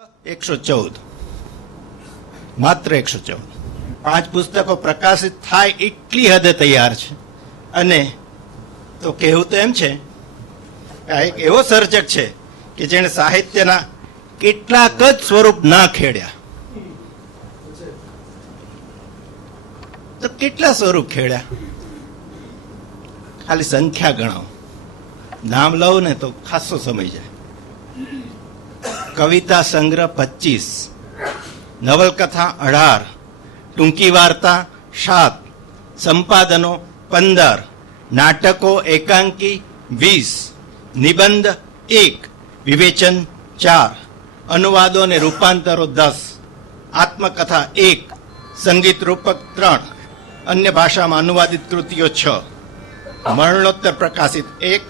114 માત્ર 114 5 પુસ્તકો પ્રકાશિત થાય એટલી હદે તૈયાર છે. અને તો કહેવું તો એમ છે કે આ એક એવો સર્જક છે કે જેણે સાહિત્યના કેટલાક જ સ્વરૂપ ના ખેડ્યા. તો કેટલા સ્વરૂપ ખેડ્યા ખાલી સંખ્યા ગણાવો, નામ લઉં ને તો ખાસો સમય જાય. કવિતા સંગ્રહ 25, નવલકથા 18, ટૂંકી વાર્તા 7, સંપાદનો 15, નાટકો એકાંકી 20, નિબંધ 1, વિવેચન 4, અનુવાદો અને રૂપાંતરો 10, આત્મકથા 1, સંગીત રૂપક 3, અન્ય ભાષામાં અનુવાદિત કૃતિઓ 6, મરણોત્તર પ્રકાશિત 1,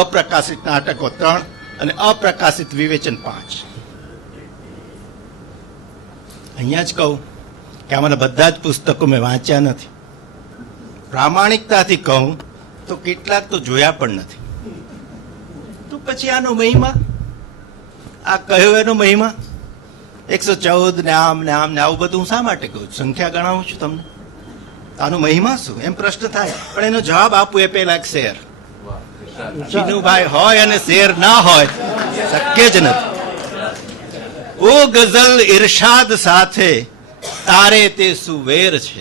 અપ્રકાશિત નાટકો 3 અને અપ્રકાશિત વિવેચન 5. અહીંયા જ કહું કે આમાંના બધા જ પુસ્તકો મેં વાંચ્યા નથી. પ્રામાણિકતાથી કહું તો કેટલાક તો જોયા પણ નથી. તો પછી આનો મહિમા, આ કહ્યું એનો મહિમા 114 ને આમ ને આમ ને આવું બધું હું શા માટે કહું છું? સંખ્યા ગણાવું છું તમને. આનો મહિમા શું એમ પ્રશ્ન થાય. પણ એનો જવાબ આપું એ પહેલા એક શેર. ચીનુભાઈ હોય અને શેર ના હોય શક્ય જ નથી. ઓ ગઝલ ઇરશાદ સાથે તારે તે સુવેર છે,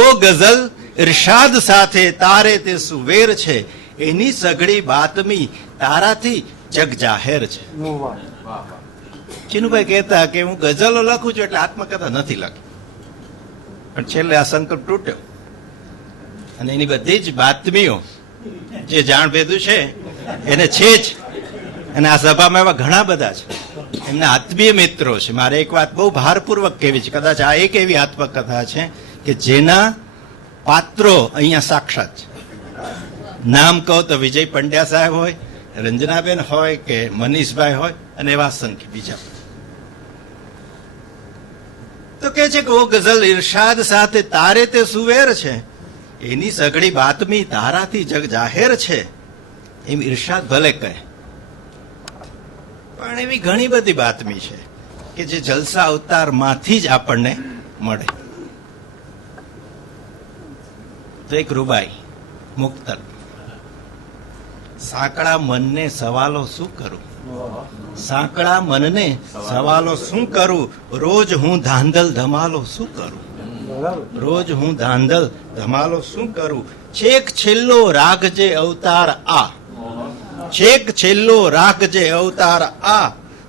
ઓ ગઝલ ઇરશાદ સાથે તારે તે સુવેર છે, એની સઘળી બાતમી તારાથી જગ જાહેર છે. ચીનુભાઈ કહેતા કે હું ગઝલો લખું છું એટલે આત્મકથા નથી લખી. પણ છેલ્લે આ સંકલ્પ તૂટ્યો અને એની બધી જ બાતમીઓ જે જાણ ભેદું છે એને છે જ. અને આ સભામાં એવા ઘણા બધા છે, એમના આત્મીય મિત્રો છે. મારે એક વાત બહુ ભારપૂર્વક કહેવી છે. કદાચ આ એક એવી આત્મકથા છે કે જેના પાત્રો અહીંયા સાક્ષાત છે. નામ કહો તો વિજય પંડ્યા સાહેબ હોય, રંજનાબેન હોય કે મનીષભાઈ હોય અને એવા સંખ્ય બીજા. તો કે છે કે ઓ ગઝલ ઇરશાદ સાથે તારે તે સુવેર છે, એની સઘળી બાતમી તારાથી જગ જાહેર છે. એમ ઇરશાદ ભલે કહે, પણ એવી ઘણી બધી બાતમી છે કે જે જલસા અવતારમાંથી જ આપણને મળે. તો એક રૂબાઈ મુક્તર, સાંકડા મનને સવાલો શું કરું, સાંકડા મનને સવાલો શું કરું, રોજ હું ધાંધલ ધમાલો શું કરું, રોજ હું ધાંધલ ધમાલો શું કરું, છેક છેલ્લો રાખજે અવતાર આ, છેક છેલ્લો રાખજે અવતાર આ,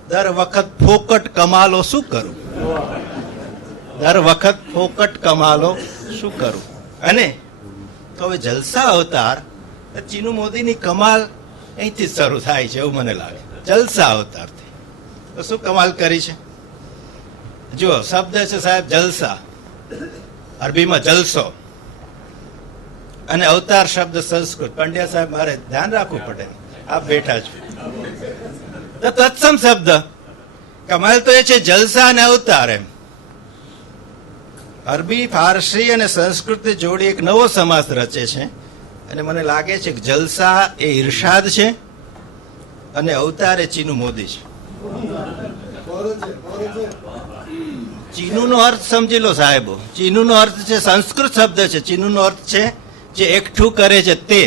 દર વખત ફોકટ કમાલો શું કરું, દર વખત ફોકટ કમાલો શું કરું. અને તો હવે જલસા અવતાર ચીનુ મોદીની કમાલ અહીંથી શરૂ થાય છે એવું મને લાગે. જલસા અવતારથી તો શું કમાલ કરી છે જુઓ. શબ્દ છે સાહેબ જલસા, અરબીમાં જલસો, અને અવતાર શબ્દ સંસ્કૃત. પંડ્યા સાહેબ મારે ધ્યાન રાખવું પડે, આપ બેઠા છો. તો તત્સમ શબ્દ કમાલ તો એ છે જલસા અને અવતાર. એમ અરબી, ફારસી અને સંસ્કૃત જોડી એક નવો સમાસ રચે છે. અને મને લાગે છે કે જલસા એ ઇરશાદ છે અને અવતાર એ ચીનુ મોદી છે. ચીનુનો અર્થ સમજી લો સાહેબો. ચીનુનો અર્થ છે, સંસ્કૃત શબ્દ છે, ચીનુનો અર્થ છે જે એકઠું કરે છે તે.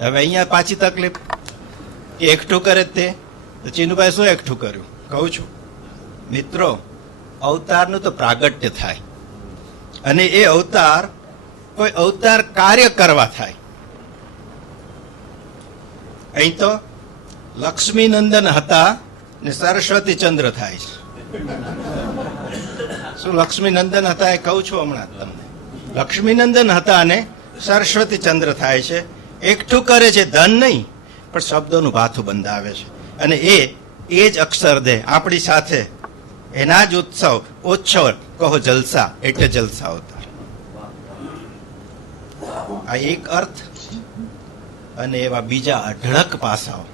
હવે અહીંયા પાછી તકલીફ કે એકઠું કરે તે. તો ચીનુભાઈ શું એકઠું કર્યું કહું છું મિત્રો. અવતારનું તો પ્રાગટ્ય થાય અને એ અવતાર કોઈ અવતાર કાર્ય કરવા થાય. અહીં તો લક્ષ્મીનંદન હતા ને સરસ્વતી ચંદ્ર થાય છે. શું લક્ષ્મીનંદન હતા એ કહું છું હમણાં તમને. લક્ષ્મીનંદન હતા અને સરસ્વતી ચંદ્ર થાય છે. એકઠું કરે છે ધન નહીં પણ શબ્દોનું ભાથું બંધાવે છે. અને એ જ અક્ષરદેહ આપણી સાથે એના જ ઉત્સવ કહો જલસા એટલે જલસા અવતાર. આ એક અર્થ અને એવા બીજા અઢળક પાસાઓ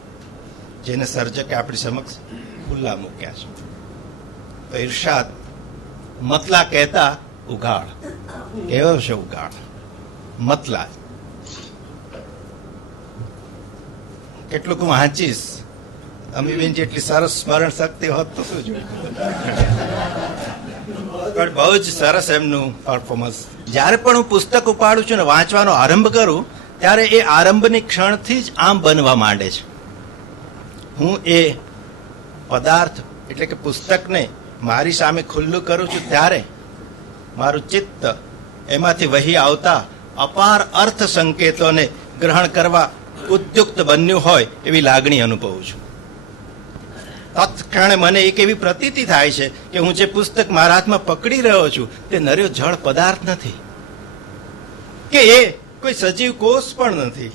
જેને સર્જકે આપણી સમક્ષ ખુલ્લા મૂક્યા છે. તો ઇરશાદ મતલા કહેતા ઉઘાડ. કેવો છે ઉઘાડ? મતલા કેટલુંક હું વાંચીશ અમીબેન જેટલી સરસ સ્મરણ શક્તિ હોત તો શું જોઈએ. પણ બહુ જ સરસ એમનું પરફોર્મન્સ. જ્યારે પણ હું પુસ્તક ઉપાડું છું ને વાંચવાનો આરંભ કરું ત્યારે એ આરંભની ક્ષણથી જ આમ બનવા માંડે છે. હું એ પદાર્થ એટલે કે પુસ્તકને મારી સામે ખુલ્લું કરું છું ત્યારે મારું ચિત્ત એમાંથી વહી આવતા અપાર અર્થ સંકેતોને ગ્રહણ કરવા ઉદ્યુક્ત બન્યું હોય એવી લાગણી અનુભવું છું. તત્ક્ષણે મને એક એવી પ્રતીતિ થાય છે કે હું જે પુસ્તક મારા હાથમાં પકડી રહ્યો છું તે નર્યો જળ પદાર્થ નથી, કે એ કોઈ સજીવ કોષ પણ નથી,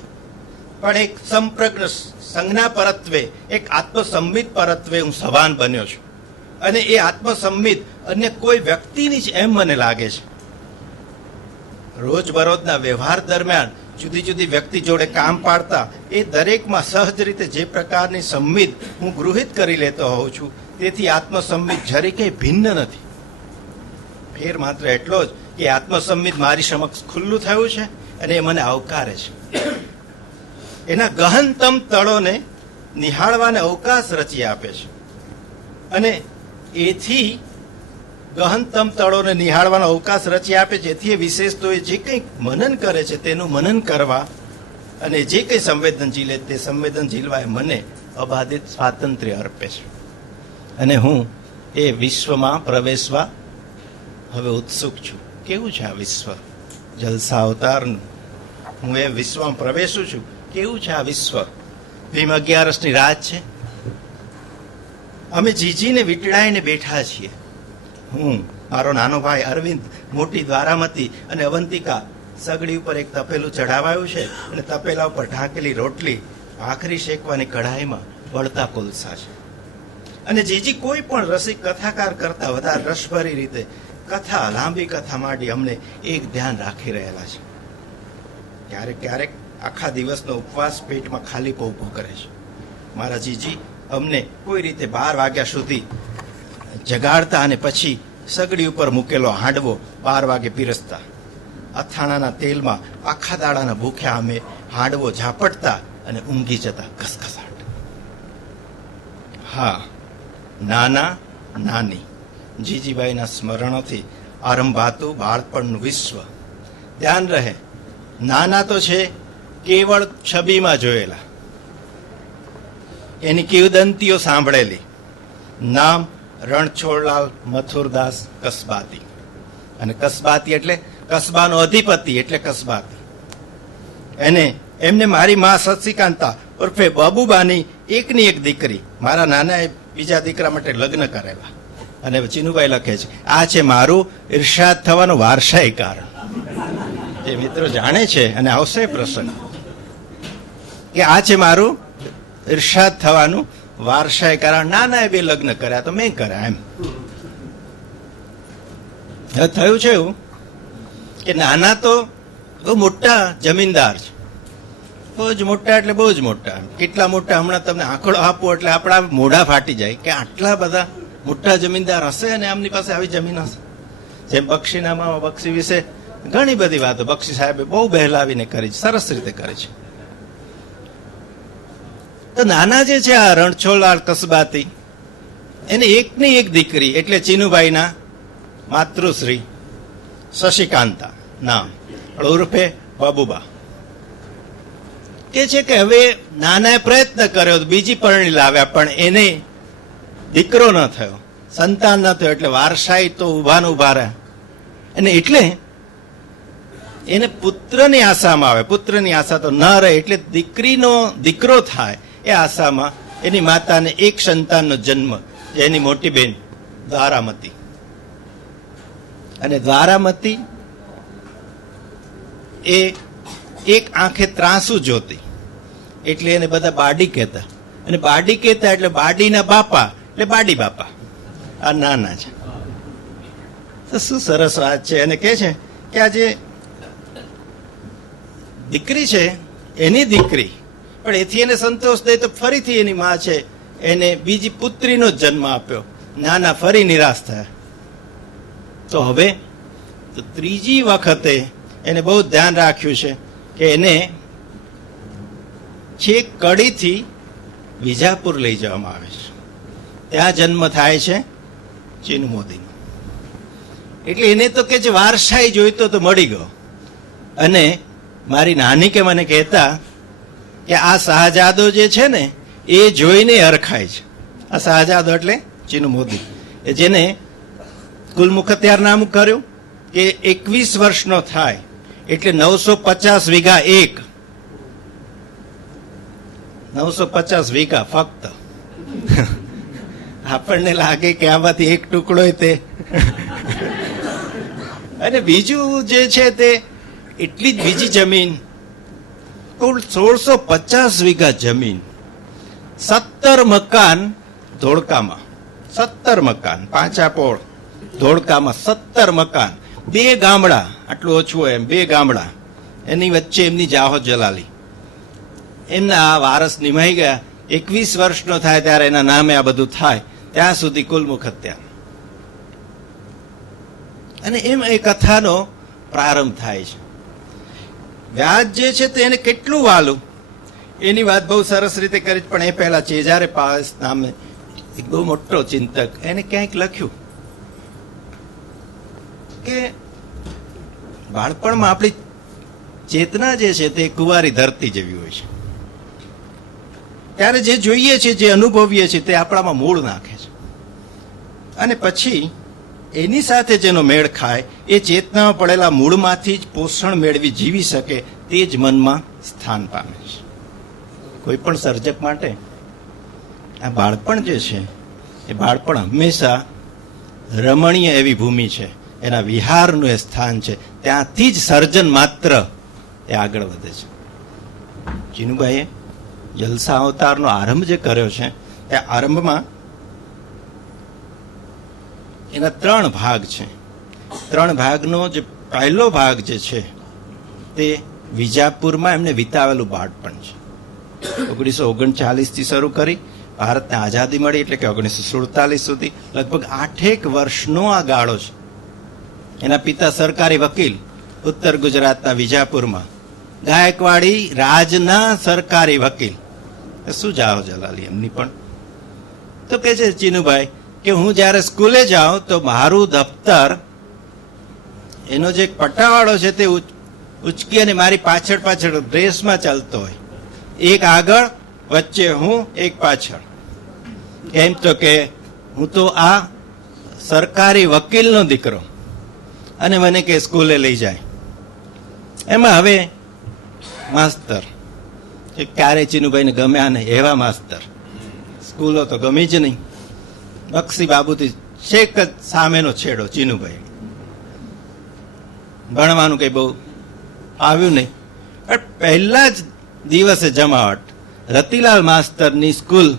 પણ એક સંપ્રજ્ઞ સંજ્ઞા પરત્વે, એક આત્મસંમિત પરત્વે હું સભાન બન્યો છું. અને એ આત્મસંમિત અન્ય કોઈ વ્યક્તિની જ એમ મને લાગે છે. રોજબરોજના વ્યવહાર દરમિયાન જુદી જુદી વ્યક્તિ જોડે કામ પાડતા એ દરેકમાં સહજ રીતે જે પ્રકારની સંમિત હું ગૃહિત કરી લેતો હોઉં છું, તેથી આત્મસંમિત જરીકે ભિન્ન નથી. ફેર માત્ર એટલો જ કે આત્મસંમિત મારી સમક્ષ ખુલ્લું થયું છે અને એ મને આવકારે છે. એના ગહનતમ તળોને નિહાળવાને અવકાશ રચી આપે છે અને એથી ગહનતમ તળોને નિહાળવાનો અવકાશ રચી આપે છે. એથી એ વિશેષતોએ જે કંઈક મનન કરે છે તેનું મનન કરવા અને જે કંઈ સંવેદન ઝીલે તે સંવેદન ઝીલવા મને અબાધિત સ્વાતંત્ર્ય અર્પે છે. અને હું એ વિશ્વમાં પ્રવેશવા હવે ઉત્સુક છું. કેવું છે આ વિશ્વ? જલસા અવતારનું હું એ વિશ્વમાં પ્રવેશું છું. કેવું છે આ વિશ્વ? ભીમ 11ની રાત છે. અમે જીજીને વીંટળાઈને બેઠા છીએ. હું, મારો નાનો ભાઈ અરવિંદ, મોટી દ્વારામતી અને અવંતિકા સગડી ઉપર એક તપેલું ચઢાવાયું છે અને તપેલા ઉપર ઢાંકેલી રોટલી ભાખરી શેકવાની કઢાઈમાં બળતા કોલસા છે. અને જીજી કોઈ પણ રસિક કથાકાર કરતા વધારે રસભરી રીતે કથા, લાંબી કથા માંડી અમને એક ધ્યાન રાખી રહેલા છે. ક્યારેક ક્યારેક આખા દિવસનો ઉપવાસ પેટમાં ખાલી ઊભો કરે છે. મારા જીજી અમને કોઈ રીતે 12 વાગ્યા સુધી જગાડતા અને પછી સગડી ઉપર મૂકેલો હાંડવો 12 વાગે પીરસતા. અથાણાના તેલમાં આખા દાડાના ભૂખ્યા અમે હાંડવો ઝાપટતા અને ઊંઘી જતા ઘસઘસાટ. હા, નાના નાની જીજીબાઈના સ્મરણોથી આરંભાતું બાળપણનું વિશ્વ. ધ્યાન રહે, નાના તો છે કેવળ છબીમાં જોયેલા, એની કિંવદંતીઓ સાંભળેલી. નામ રણછોડલાલ મથુરદાસ કસબાતી. અને કસબાતી એટલે કસબાનો અધિપતિ એટલે કસબાતી. એમને મારી મા સત્સિકાંતા ઉર્ફે બાબુબાની એકની એક દીકરી, મારા નાનાએ બીજા દીકરા માટે લગ્ન કરેલા. અને ચીનુભાઈ લખે છે, આ છે મારું ઈર્ષાદ થવાનું વારસાઈ કારણ. જે મિત્રો જાણે છે અને આવશે પ્રસંગ કે આ છે મારું ઈર્ષાદ થવાનું વારસાઈ કારણ. નાનાએ 2 લગ્ન કર્યા તો મેં કર્યા એમ. હવે થયું છે એવું કે નાના તો બહુ મોટા જમીનદાર છે. બહુ જ મોટા એટલે બહુ જ મોટા. કેટલા મોટા હમણાં તમને આંકડો આપો એટલે આપણા મોઢા ફાટી જાય કે આટલા બધા મોટા જમીનદાર હશે અને આમની પાસે આવી જમીન હશે. જેમ બક્ષીનામાં બક્ષી વિશે ઘણી બધી વાતો બક્ષી સાહેબે બહુ બહેલાવીને કરી છે, સરસ રીતે કરી છે. તો નાના જે છે આ રણછોડલાલ કસબાતી, એને એકની એક દીકરી એટલે ચીનુભાઈના માતૃશ્રી શશિકાંતા નામ ઉર્ફે બાબુબા કે છે કે હવે નાનાએ પ્રયત્ન કર્યો, બીજી પરણી લાવ્યા, પણ એને દીકરો ન થયો, સંતાન ન થયો, એટલે વારસાઈ તો ઉભા ને ઉભા રહ્યા. અને એટલે એને પુત્રની આશામાં આવે. પુત્રની આશા તો ન રહે એટલે દીકરીનો દીકરો થાય એ આશામાં એની માતાને એક સંતાનનો જન્મ, એની મોટી બેન દ્વારામતી. અને દ્વારામતી એ એક આંખે ત્રાસુ જોતી એટલે એને બધા બાડી કહેતા. અને બાડી કહેતા એટલે બાડીના બાપા એટલે બાડી બાપા. આ નાના છે. તો શું સરસ વાત છે. અને કહે છે કે આ જે દીકરી છે એની દીકરી, પણ એથી એને સંતોષ દે તો ફરીથી એની માં છે એને બીજી પુત્રીનો જન્મ આપ્યો. નાના ફરી નિરાશ થયા. તો હવે તો ત્રીજી વખતે એને બહુ ધ્યાન રાખ્યું છે કે એને છેક કડીથી વિજાપુર લઈ જવામાં આવે છે. ત્યાં જન્મ થાય છે ચીનુ મોદીનો. એટલે એને તો કે જે વારસાઈ જોઈતો તો મળી ગયો. અને મારી નાની કે મને કહેતા કે આ શાહજાદો જે છે ને એ જોઈને હરખાય છે. આ શાહજાદો એટલે ચીનુ મોદી, જેને કુલ મુખત્યાર નામ કર્યું કે 21 વર્ષનો થાય એટલે 950 વીઘા 950 વીઘા ફક્ત. આપણને લાગે કે આમાંથી એક ટુકડો તે. અને બીજું જે છે તે એટલી જ બીજી જમીન, કુલ 1650 વીઘા જમીન, 17 મકાન ધોળકામાં, 17 મકાન, પાંચાપોળ ધોળકામાં 17 મકાન, 2 ગામડા, આટલું ઓછું હોય એમ 2 ગામડા, એની વચ્ચે એમની જાહો જલાલી. એમના વારસ નિમાઈ ગયા. 21 વર્ષનો થાય ત્યારે એના નામે આ બધું થાય, ત્યાં સુધી કુલ મુખત્યાર. અને એમ એ કથાનો પ્રારંભ થાય છે. વ્યાજ જે છે તે એને કેટલું વાલું એની વાત બહુ સરસ રીતે કરી. પણ એ પહેલા ચેજારે પાસ નામે એક બહુ મોટો ચિંતક એને ક્યાંક લખ્યું કે બાળપણમાં આપણી ચેતના જે છે તે કુંવારી ધરતી જેવી હોય છે. ત્યારે જે જોઈએ છે, જે અનુભવીએ છીએ તે આપણામાં મૂળ નાખે છે. અને પછી એની સાથે જેનો મેળ ખાય એ ચેતનામાં પડેલા મૂળમાંથી જ પોષણ મેળવી જીવી શકે તે જ મનમાં સ્થાન પામે છે. કોઈ પણ સર્જક માટે આ બાળપણ જે છે એ બાળપણ હંમેશા રમણીય એવી ભૂમિ છે, એના વિહારનું એ સ્થાન છે. ત્યાંથી જ સર્જન માત્ર એ આગળ વધે છે. ચીનુભાઈએ જલસા અવતારનો આરંભ જે કર્યો છે તે આરંભમાં એના 3 ભાગ છે. 3 ભાગનો જે પહેલો ભાગ જે છે તે વિજાપુરમાં એમને વિતાવેલું બાળપણ છે. 1939 થી શરૂ કરી ભારતને આઝાદી મળી એટલે કે 1947 સુધી લગભગ 8 વર્ષનો આ ગાળો છે. એના પિતા સરકારી વકીલ, ઉત્તર ગુજરાતના વિજાપુરમાં, ગાયકવાડી રાજના સરકારી વકીલ. શું જાઓ જલાલી એમની પણ. તો કે છે ચીનુભાઈ કે હું જયારે સ્કૂલે જાઉં તો મારું દફતર એનો જે પટ્ટાવાળો છે તે ઉચકી અને મારી પાછળ પાછળ રેસમાં ચાલતો હોય. એક આગળ, વચ્ચે હું, એક પાછળ. કેમ તો કે હું તો આ સરકારી વકીલનો દીકરો, અને મને કે સ્કૂલે લઈ જાય. એમાં હવે માસ્તર કે ક્યારે ચીનુભાઈને ગમ્યા નહીં એવા માસ્તર. સ્કૂલો તો ગમી જ નહીં. બક્ષી બાબુથી છેક જ સામેનો છેડો ચીનુભાઈ. ભણવાનું કઈ બહુ આવ્યું નહીં. પણ પહેલા જ દિવસે જમાવટ રતિલાલ માસ્તરની સ્કૂલ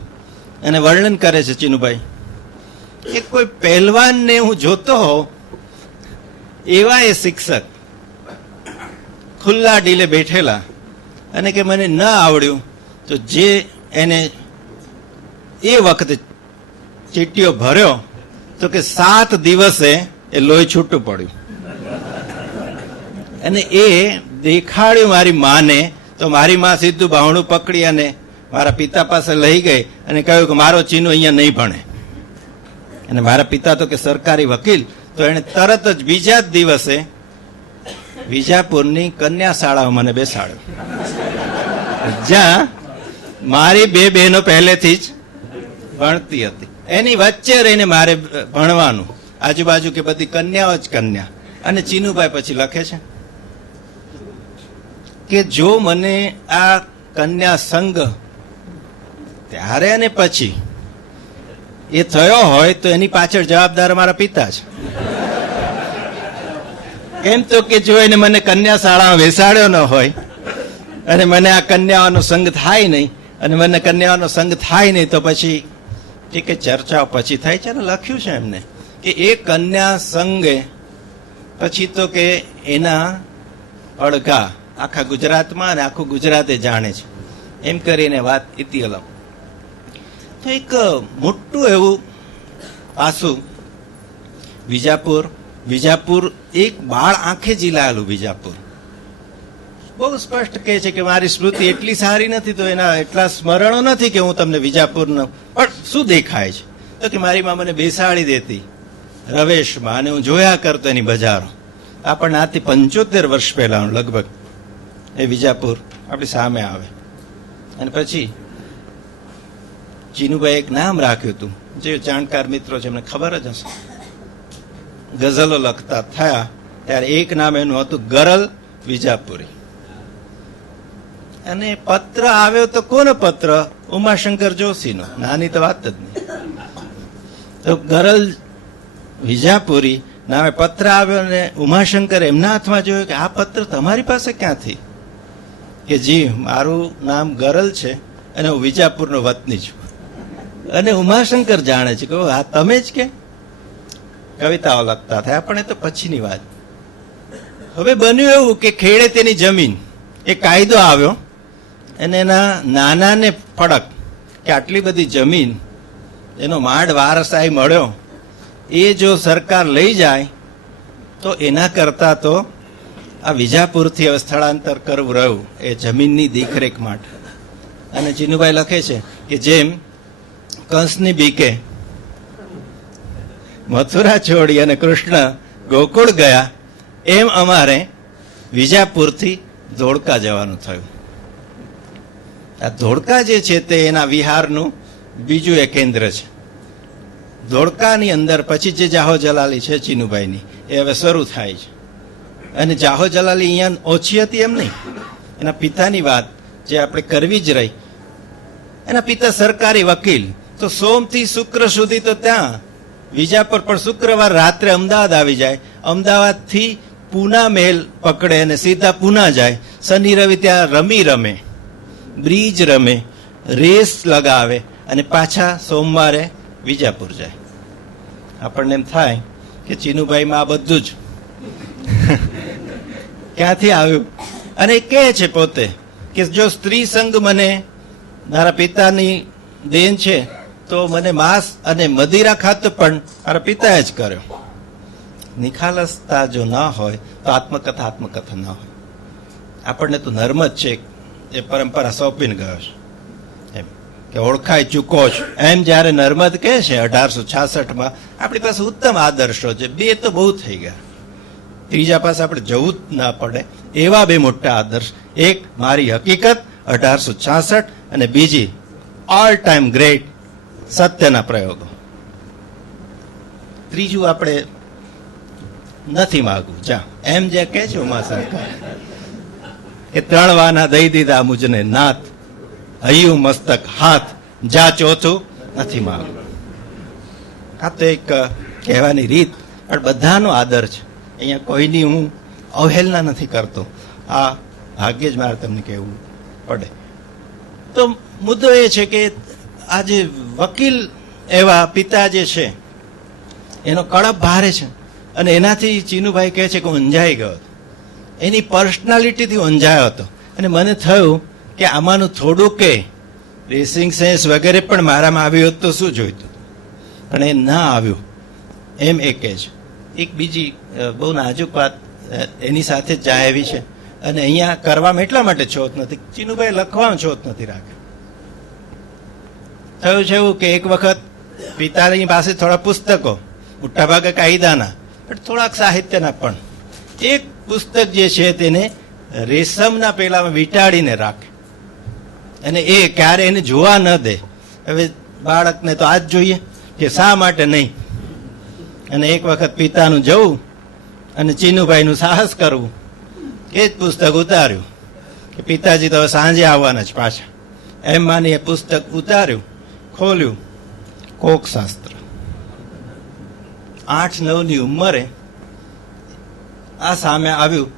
અને વર્ણન કરે છે ચીનુભાઈ કે કોઈ પહેલવાનને હું જોતો હોઉં એવા એ શિક્ષક ખુલ્લા ડીલે બેઠેલા, અને કે મને ન આવડ્યું તો જે એને એ વખતે ચીટીઓ ભર્યો તો કે 7 દિવસે એ લોહી છૂટું પડ્યું. અને એ દેખાડ્યું મારી માને તો મારી માં સીધું બાવણું પકડી અને મારા પિતા પાસે લઈ ગઈ અને કહ્યું કે મારો ચીનુ અહીંયા નહીં ભણે. અને મારા પિતા તો કે સરકારી વકીલ, તો એને તરત જ બીજા જ દિવસે વિજાપુરની કન્યા શાળામાં મને બેસાડ્યો, જ્યાં મારી 2 બહેનો પહેલેથી જ ભણતી હતી. એની વચ્ચે રહીને મારે ભણવાનું. આજુબાજુ કે બધી કન્યાઓ જ કન્યા. અને ચીનુભાઈ પછી લખે છે કે જો મને આ કન્યા સંઘ ત્યારે અને પછી એ થયો હોય તો એની પાછળ જવાબદાર મારા પિતા છે. એમ તો કે જો એને મને કન્યા શાળામાં બેસાડ્યો ન હોય અને મને આ કન્યાઓનો સંઘ થાય નહીં, અને મને કન્યાઓનો સંઘ થાય નહીં તો પછી ઠીક છે, ચર્ચાઓ પછી થાય છે. ને લખ્યું છે એમને કે એ કન્યા સંઘે પછી તો કે એના અળગા આખા ગુજરાતમાં અને આખું ગુજરાતે જાણે છે. એમ કરીને વાત ઇતિ અલગ. તો એક મોટું એવું પાસું વિજાપુર એક બાળ આંખે ઝીલાયેલું વિજાપુર. બહુ સ્પષ્ટ કહે છે કે મારી સ્મૃતિ એટલી સારી નથી, તો એના એટલા સ્મરણો નથી કે હું તમને વિજાપુરનો. પણ શું દેખાય છે? તો કે મારી માં મને બેસાડી દેતી રવેશમાં અને હું જોયા કરતો એની બજારો. આપણને આથી 75 વર્ષ પહેલા લગભગ એ વિજાપુર આપણી સામે આવે. અને પછી ચીનુભાઈ એક નામ રાખ્યું હતું, જે જાણકાર મિત્રો છે એમને ખબર જ હશે. ગઝલો લખતા થયા ત્યારે એક નામ એનું હતું ગરલ વિજાપુરી. અને પત્ર આવ્યો તો કોનો પત્ર? ઉમાશંકર જોશીનો. નાની તો વાત જ નહીં. તો ગરલ વિજાપુરી નામે પત્ર આવ્યો અને ઉમાશંકર એમના હાથમાં જોયું કે આ પત્ર તમારી પાસે ક્યાંથી? કે જી, મારું નામ ગરલ છે અને હું વિજાપુરનો વતની છું. અને ઉમાશંકર જાણે છે કે આ તમે જ કે? કવિતાઓ લખતા થયા, પણ એ તો પછીની વાત. હવે બન્યું એવું કે ખેડે તેની જમીન, એ કાયદો આવ્યો અને એના નાનાને ફડક કે આટલી બધી જમીન એનો માંડ વારસાઈ મળ્યો, એ જો સરકાર લઈ જાય તો એના કરતા તો આ વિજાપુરથી હવે સ્થળાંતર કરવું રહ્યું એ જમીનની દેખરેખ માટે. અને ચીનુભાઈ લખે છે કે જેમ કંસની બીકે મથુરા છોડી અને કૃષ્ણ ગોકુળ ગયા, એમ અમારે વિજાપુરથી ધોળકા જવાનું થયું. આ ધોળકા જે છે તે એના વિહારનું બીજું એક કેન્દ્ર છે. ધોળકાની અંદર પછી જે જાહો જલાલી છે ચીનુભાઈની, એ હવે શરૂ થાય છે. અને જાહો જલાલી અહીંયા ઓછી હતી એમ નહીં. એના પિતાની વાત જે આપણે કરવી જ રહી. એના પિતા સરકારી વકીલ, તો સોમથી શુક્ર સુધી તો ત્યાં વિજાપુર, પણ શુક્રવાર રાત્રે અમદાવાદ આવી જાય. અમદાવાદથી પૂના મેલ પકડે અને સીધા પૂના જાય. શનિ રવિ ત્યાં રમે, બ્રિજ રમે, રેસ લગાવે અને પાછા સોમવારે વિજાપુર જાય. આપણને એમ થાય કે ચીનુભાઈમાં આ બધું જ ક્યાંથી આવ્યું? અને કહે છે પોતે કે જો સ્ત્રી સંગ મને મારા પિતાની દેન છે, તો મને માંસ અને મદિરા ખાતો પણ મારા પિતાએ જ કર્યો. નિખાલસતા જો ના હોય તો આત્મકથા ના હોય. આપણને તો નર્મ જ છે, એ પરંપરા સોંપીને ગયો છે એમ કે ઓળખાય ચૂકો છો. એમ જયારે નર્મદ કહે છે 1866માં, આપણી પાસે ઉત્તમ આદર્શો છે. 2 તો બહુ થઈ ગયા, ત્રીજા પાસે આપણે જવું જ ના પડે એવા 2 મોટા આદર્શ. એક મારી હકીકત 1866 અને બીજી ઓલ ટાઈમ ગ્રેટ સત્યના પ્રયોગો. ત્રીજું આપણે નથી માગવું. જા એમ જે કહે છે ઉમાશંકર કે 3 વાના દઈ દીધા મુજને નાથ, હૈયું મસ્તક હાથ, જા ચોથું નથી માગવું. આ તો એક કહેવાની રીત, પણ બધાનો આદર છે. અહીંયા કોઈની હું અવહેલના નથી કરતો. આ ભાગ્યે જ મારે તમને કહેવું પડે. તો મુદ્દો એ છે કે આ જે વકીલ એવા પિતા જે છે એનો કડપ ભારે છે. અને એનાથી ચીનુભાઈ કહે છે કે હું ઊંઝાઈ ગયો હતો. એની પર્સનાલિટીથી ઊંઝાયો હતો. અને મને થયું કે આમાંનું થોડું કે ડ્રેસિંગ સેન્સ વગેરે પણ મારામાં આવ્યું હોત તો શું જોઈતું, પણ એ ના આવ્યું એમ એ કહે છે. એક બીજી બહુ નાજુક વાત એની સાથે જ જાય એવી છે. અને અહીંયા કરવામાં એટલા માટે છોત નથી, ચીનુભાઈ લખવામાં છોત નથી રાખે. થયું છે એવું કે એક વખત પિતાની પાસે થોડા પુસ્તકો, મોટાભાગે કાયદાના, પણ થોડાક સાહિત્યના પણ, એક પુસ્તક જે છે તેને રેશમના પેલામાં વીંટાળીને રાખે અને એ ક્યારે એને જોવા ન દે. હવે બાળકને તો આ જ જોઈએ કે શા માટે નહીં. અને એક વખત પિતાનું જવું અને ચીનુભાઈનું સાહસ કરવું, એ જ પુસ્તક ઉતાર્યું કે પિતાજી તો સાંજે આવવાના જ પાછા. એમ માની એ પુસ્તક ઉતાર્યું, ખોલ્યું, કોકશાસ્ત્ર. 8-9ની ઉંમરે આ સામે આવ્યું.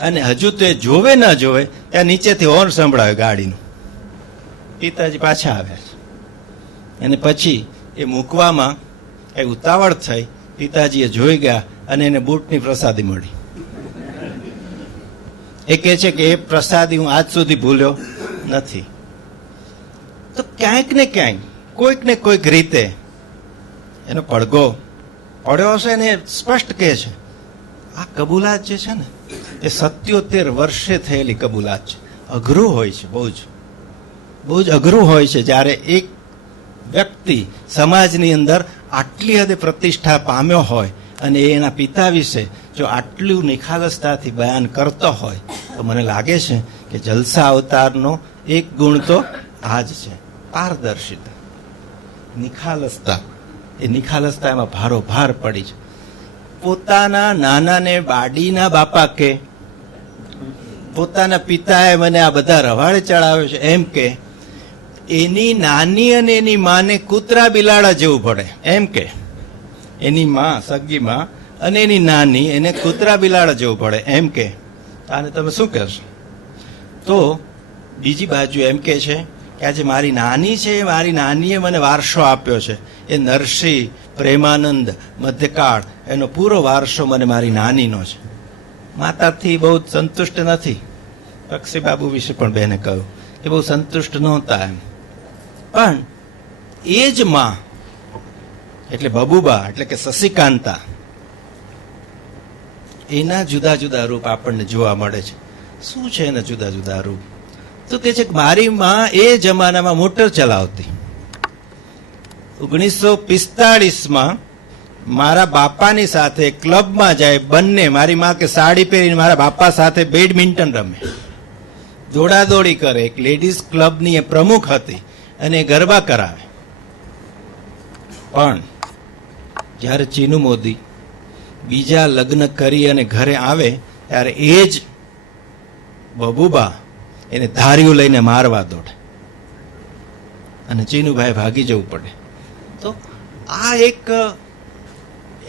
અને હજુ તો એ જોવે ન જોવે ત્યાં નીચેથી હોર્ન સંભળાવ્યો ગાડીનું. પિતાજી પાછા આવ્યા છે. અને પછી એ મૂકવામાં એ ઉતાવળ થઈ. પિતાજીએ જોઈ ગયા અને એને બૂટની પ્રસાદી મળી. એ કહે છે કે એ પ્રસાદી હું આજ સુધી ભૂલ્યો નથી. તો ક્યાંક ને ક્યાંક, કોઈક ને કોઈક રીતે એનો પડઘો પડ્યો હશે. ને સ્પષ્ટ કહે છે આ કબૂલાત જે છે ને એ 77 વર્ષે થયેલી કબૂલાત છે. અઘરું હોય છે, બહુ જ અઘરું હોય છે જ્યારે એક વ્યક્તિ સમાજની અંદર આટલી હદે પ્રતિષ્ઠા પામ્યો હોય અને એના પિતા વિશે જો આટલું નિખાલસતાથી બયાન કરતો હોય તો મને લાગે છે કે જલસા અવતારનો એક ગુણ તો આ જ છે, પારદર્શિતા, નિખાલસતા. એ નિખાલસતા એમાં ભારોભાર પડી છે. પોતાના નાનાને બાડીના બાપા કે પોતાના પિતાએ મને આ બધા રવાડે ચડાવ્યો છે એમ કે એની નાની અને એની માને કૂતરા બિલાડા જેવું પડે એમ કે એની માં, સગી માં અને એની નાની એને કૂતરા બિલાડા જેવું પડે એમ કે આને તમે શું કહેશો? તો બીજી બાજુ એમ કે છે કે આજે મારી નાની છે, મારી નાનીએ મને વારસો આપ્યો છે. એ નરસિંહ, પ્રેમાનંદ, મધ્યકાળ એનો પૂરો વારસો મને મારી નાનીનો છે. માતાથી બહુ સંતુષ્ટ નથી. પક્ષીબાબુ વિશે પણ બેને કહ્યું કે બહુ સંતુષ્ટ નહોતા એમ. પણ એ જ માં એટલે બબુબા એટલે કે શશિકાંતા, એના જુદા જુદા રૂપ આપણને જોવા મળે છે. શું છે એના જુદા જુદા રૂપ? તો કે છે કે મારી માં એ જમાનામાં મોટર ચલાવતી. 1945માં મારા બાપાની સાથે ક્લબમાં જાય બંને. મારી માં કે સાડી પહેરીને મારા બાપા સાથે બેડમિન્ટન રમે, દોડાદોડી કરે. એક લેડીઝ ક્લબની એ પ્રમુખ હતી અને ગરબા કરાવે. પણ જ્યારે ચીનુ મોદી બીજા લગ્ન કરી અને ઘરે આવે ત્યારે એ જ બબુબા એને ધાર્યું લઈને મારવા દોડે અને ચીનુભાઈ ભાગી જવું પડે. તો આ એક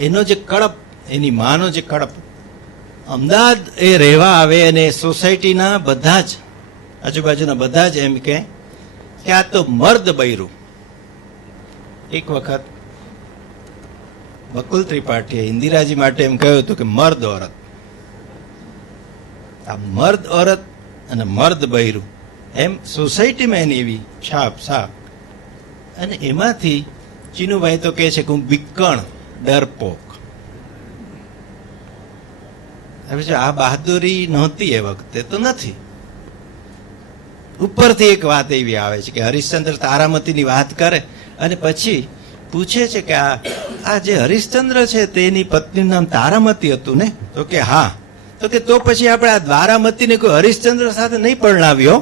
એનો જે કડપ, એની માનો જે કડપ, અમદાવાદ એ રહેવા આવે અને સોસાયટીના બધા જ આજુબાજુના બધા જ એમ કે આ તો મર્દ બૈરું. એક વખત બકુલ ત્રિપાઠીએ ઇન્દિરાજી માટે એમ કહ્યું હતું કે મર્દ औरत. આ મર્દ औरत અને મર્દ બૈરું એમ સોસાયટીમાં એની એવી છાપ સાપ. અને એમાંથી ચીનુભાઈ તો કહે છે કે હું બીકણ, ડરપોક. હવે જો આ બહાદુરી નહોતી એ વખતે તો નથી. ઉપરથી એક વાત એવી આવે છે કે હરિશ્ચંદ્ર તારામતીની વાત કરે અને પછી પૂછે છે કે આ જે હરિશ્ચંદ્ર છે તેની પત્નીનું નામ તારામતી હતું ને? તો કે હા. તો કે તો પછી આપણે આ દ્વારામતીને કોઈ હરિશ્ચંદ્ર સાથે નહીં પરણાવ્યો.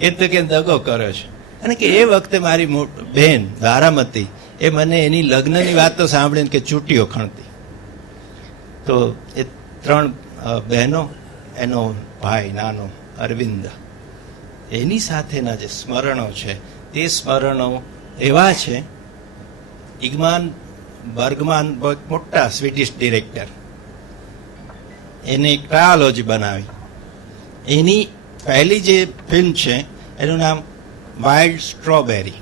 એ તો કે દગો કર્યો છે. અને કે એ વખતે મારી બહેન દ્વારામતી એ મને એની લગ્નની વાતો સાંભળીને કે ચૂંટીઓ ખણતી. તો એ 3 બહેનો, એનો ભાઈ નાનો અરવિંદ, એની સાથેના જે સ્મરણો છે તે સ્મરણો એવા છે. ઇગમાન બર્ગમાન મોટા સ્વીડિશ ડિરેક્ટર, એને એક ટ્રાયોલોજી બનાવી. એની પહેલી જે ફિલ્મ છે એનું નામ વાઇલ્ડ સ્ટ્રોબેરી.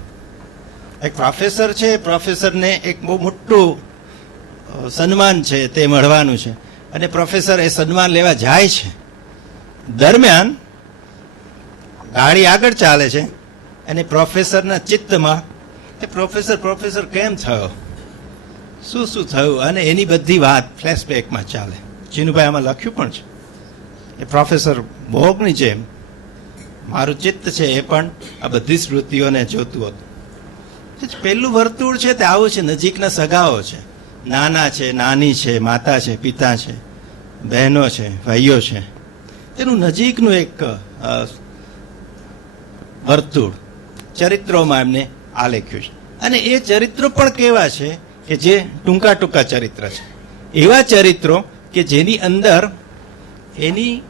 એક પ્રોફેસર છે, પ્રોફેસરને એક બહુ મોટું સન્માન છે તે મળવાનું છે અને પ્રોફેસર એ સન્માન લેવા જાય છે. દરમિયાન ગાડી આગળ ચાલે છે અને પ્રોફેસરના ચિત્તમાં એ પ્રોફેસર કેમ થયો, શું શું થયું, અને એની બધી વાત ફ્લેશબેકમાં ચાલે. ચીનુભાઈ આમાં લખ્યું પણ છે. એ પ્રોફેસર ભોગની જેમ મારું ચિત્ત છે એ પણ આ બધી સ્મૃતિઓને જોતું હતું. પહેલું વર્તુળ છે તે આવું છે, નજીકના સગાઓ છે, નાના છે, નાની છે, માતા છે, પિતા છે, બહેનો છે, ભાઈઓ છે. તેનું નજીકનું એક વર્તુળ ચરિત્રોમાં એમને આલેખ્યું છે. અને એ ચરિત્રો પણ કેવા છે કે જે ટૂંકા ટૂંકા ચરિત્ર છે. એવા ચરિત્રો કે જેની અંદર એની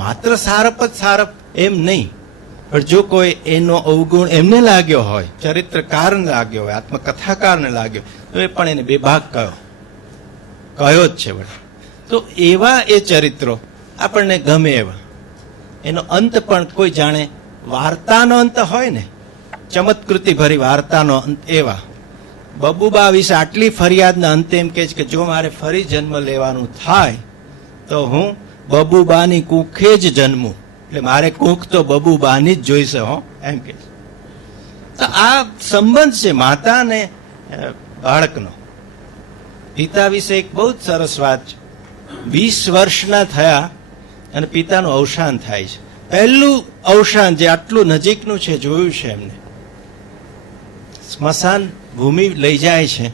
માત્ર સારપ જ સારપ એમ નહીં, પણ જો કોઈ એનો અવગુણ એમને લાગ્યો હોય, ચરિત્રકારને લાગ્યો હોય, આત્મકથાકારને લાગ્યો તો એ પણ એને બેભાગ કહ્યો જ છે. તો એવા એ ચરિત્રો આપણને ગમે એવા. એનો અંત પણ કોઈ જાણે વાર્તાનો અંત હોય ને, ચમત્કૃતિ ભરી વાર્તાનો અંત એવા. બબુબા વિશે આટલી ફરિયાદના અંતે એમ કહે છે કે જો મારે ફરી જન્મ લેવાનું થાય તો હું બબુબાની કુખે જ જન્મું, એટલે મારે કુખ તો બબુબાની જ જોઈશે હો, એમ કે. તો આ સંબંધ છે માતા અને બાળકનો. પિતા વિશે એક બહુ જ સરસ વાત છે. 20 વર્ષના થયા અને પિતાનું અવસાન થાય છે. પહેલું અવસાન જે આટલું નજીકનું છે જોયું છે એમને. સ્મશાન ભૂમિ લઈ જાય છે,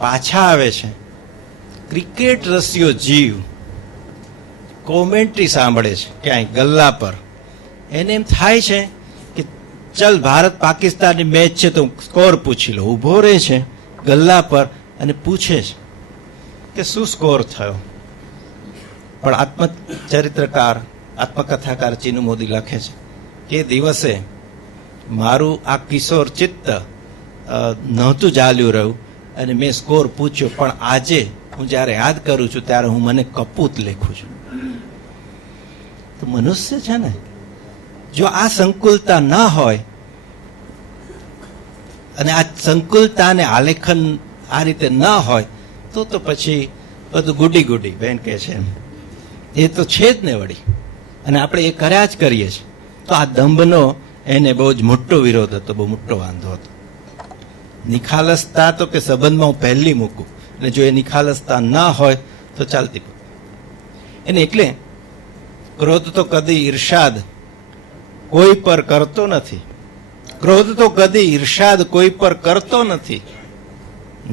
પાછા આવે છે. ક્રિકેટ રસિયો જીવ કોમેન્ટ્રી સાંભળે છે ક્યાંય ગલ્લા પર. એને એમ થાય છે કે ચલ ભારત પાકિસ્તાનની મેચ છે તો સ્કોર પૂછી લો. ઊભો રહે છે ગલ્લા પર અને પૂછે છે કે શું સ્કોર થયો. પણ આત્મચરિત્રકાર આત્મકથાકાર ચીનુ મોદી લખે છે કે દિવસે મારું આ કિશોર ચિત્ત નહોતું ચાલ્યું રહ્યું અને મેં સ્કોર પૂછ્યો, પણ આજે હું જ્યારે યાદ કરું છું ત્યારે હું મને કપૂત લેખું છું. તો મનુષ્ય છે ને, જો આ સંકુલતા ના હોય અને આ સંકુલતાને આલેખન આ રીતે ના હોય તો પછી બધું ગુડી ગુડી બેન કહે છે એમ, એ તો છે જ ને વળી. અને આપણે એ કર્યા જ કરીએ છીએ. તો આ દંભનો એને બહુ જ મોટો વિરોધ હતો, બહુ મોટો વાંધો હતો. નિખાલસતા તો કે સંબંધમાં હું પહેલી મૂકું, અને જો એ નિખાલસતા ના હોય તો ચાલતી. એને એટલે ક્રોધ તો કદી ઈર્ષાદ કોઈ પર કરતો નથી. ક્રોધ તો કદી ઈર્ષાદ કોઈ પર કરતો નથી.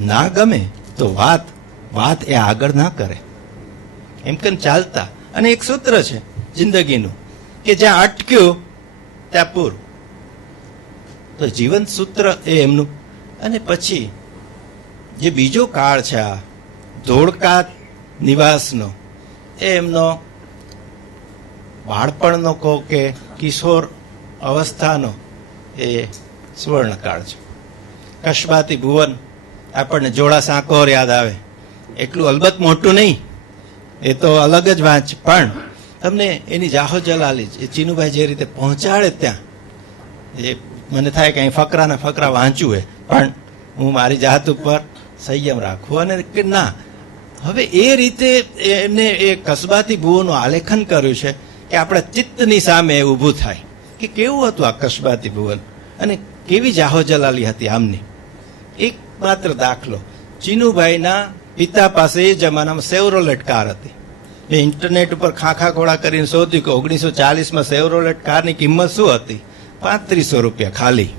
ના ગમે તો વાત એ આગળ ના કરે, એમ કે ચાલતા. અને એક સૂત્ર છે જિંદગીનું કે જ્યાં અટક્યું ત્યાં પૂરું. તો જીવન સૂત્ર એ એમનું. અને પછી જે બીજો કાળ છે આ ધોળકા નિવાસનો, એ એમનો બાળપણનો કહો કે કિશોર અવસ્થાનો એ સુવર્ણકાળ છે. કસ્બાતી ભુવન આપણને જોડા સાંકોર યાદ આવે. એટલું અલબત્ત મોટું નહીં, એ તો અલગ જ વાંચ, પણ તમને એની જાહો જલાલી એ ચીનુભાઈ જે રીતે પહોંચાડે ત્યાં, એ મને થાય કે અહીં ફકરા વાંચ્યું હોય, પણ હું મારી જાત ઉપર સંયમ રાખવું. અને કે ના, હવે એ રીતે એમને એ કસ્બાતી ભુવોનું આલેખન કર્યું છે કે આપણા ચિત્તની સામે ઊભું થાય કે કેવું હતું આ કસ્બાતી ભુવન અને કેવી જાહો જલાલી હતી આમની. એક માત્ર દાખલો, ચીનુભાઈના પિતા પાસે એ જમાનામાં સેવરોલેટ કાર હતી. મેં ઇન્ટરનેટ ઉપર ખાખા ખોળા કરીને શોધ્યું કે 1940માં સેવરોલેટ કારની કિંમત શું હતી? 3500 રૂપિયા ખાલી.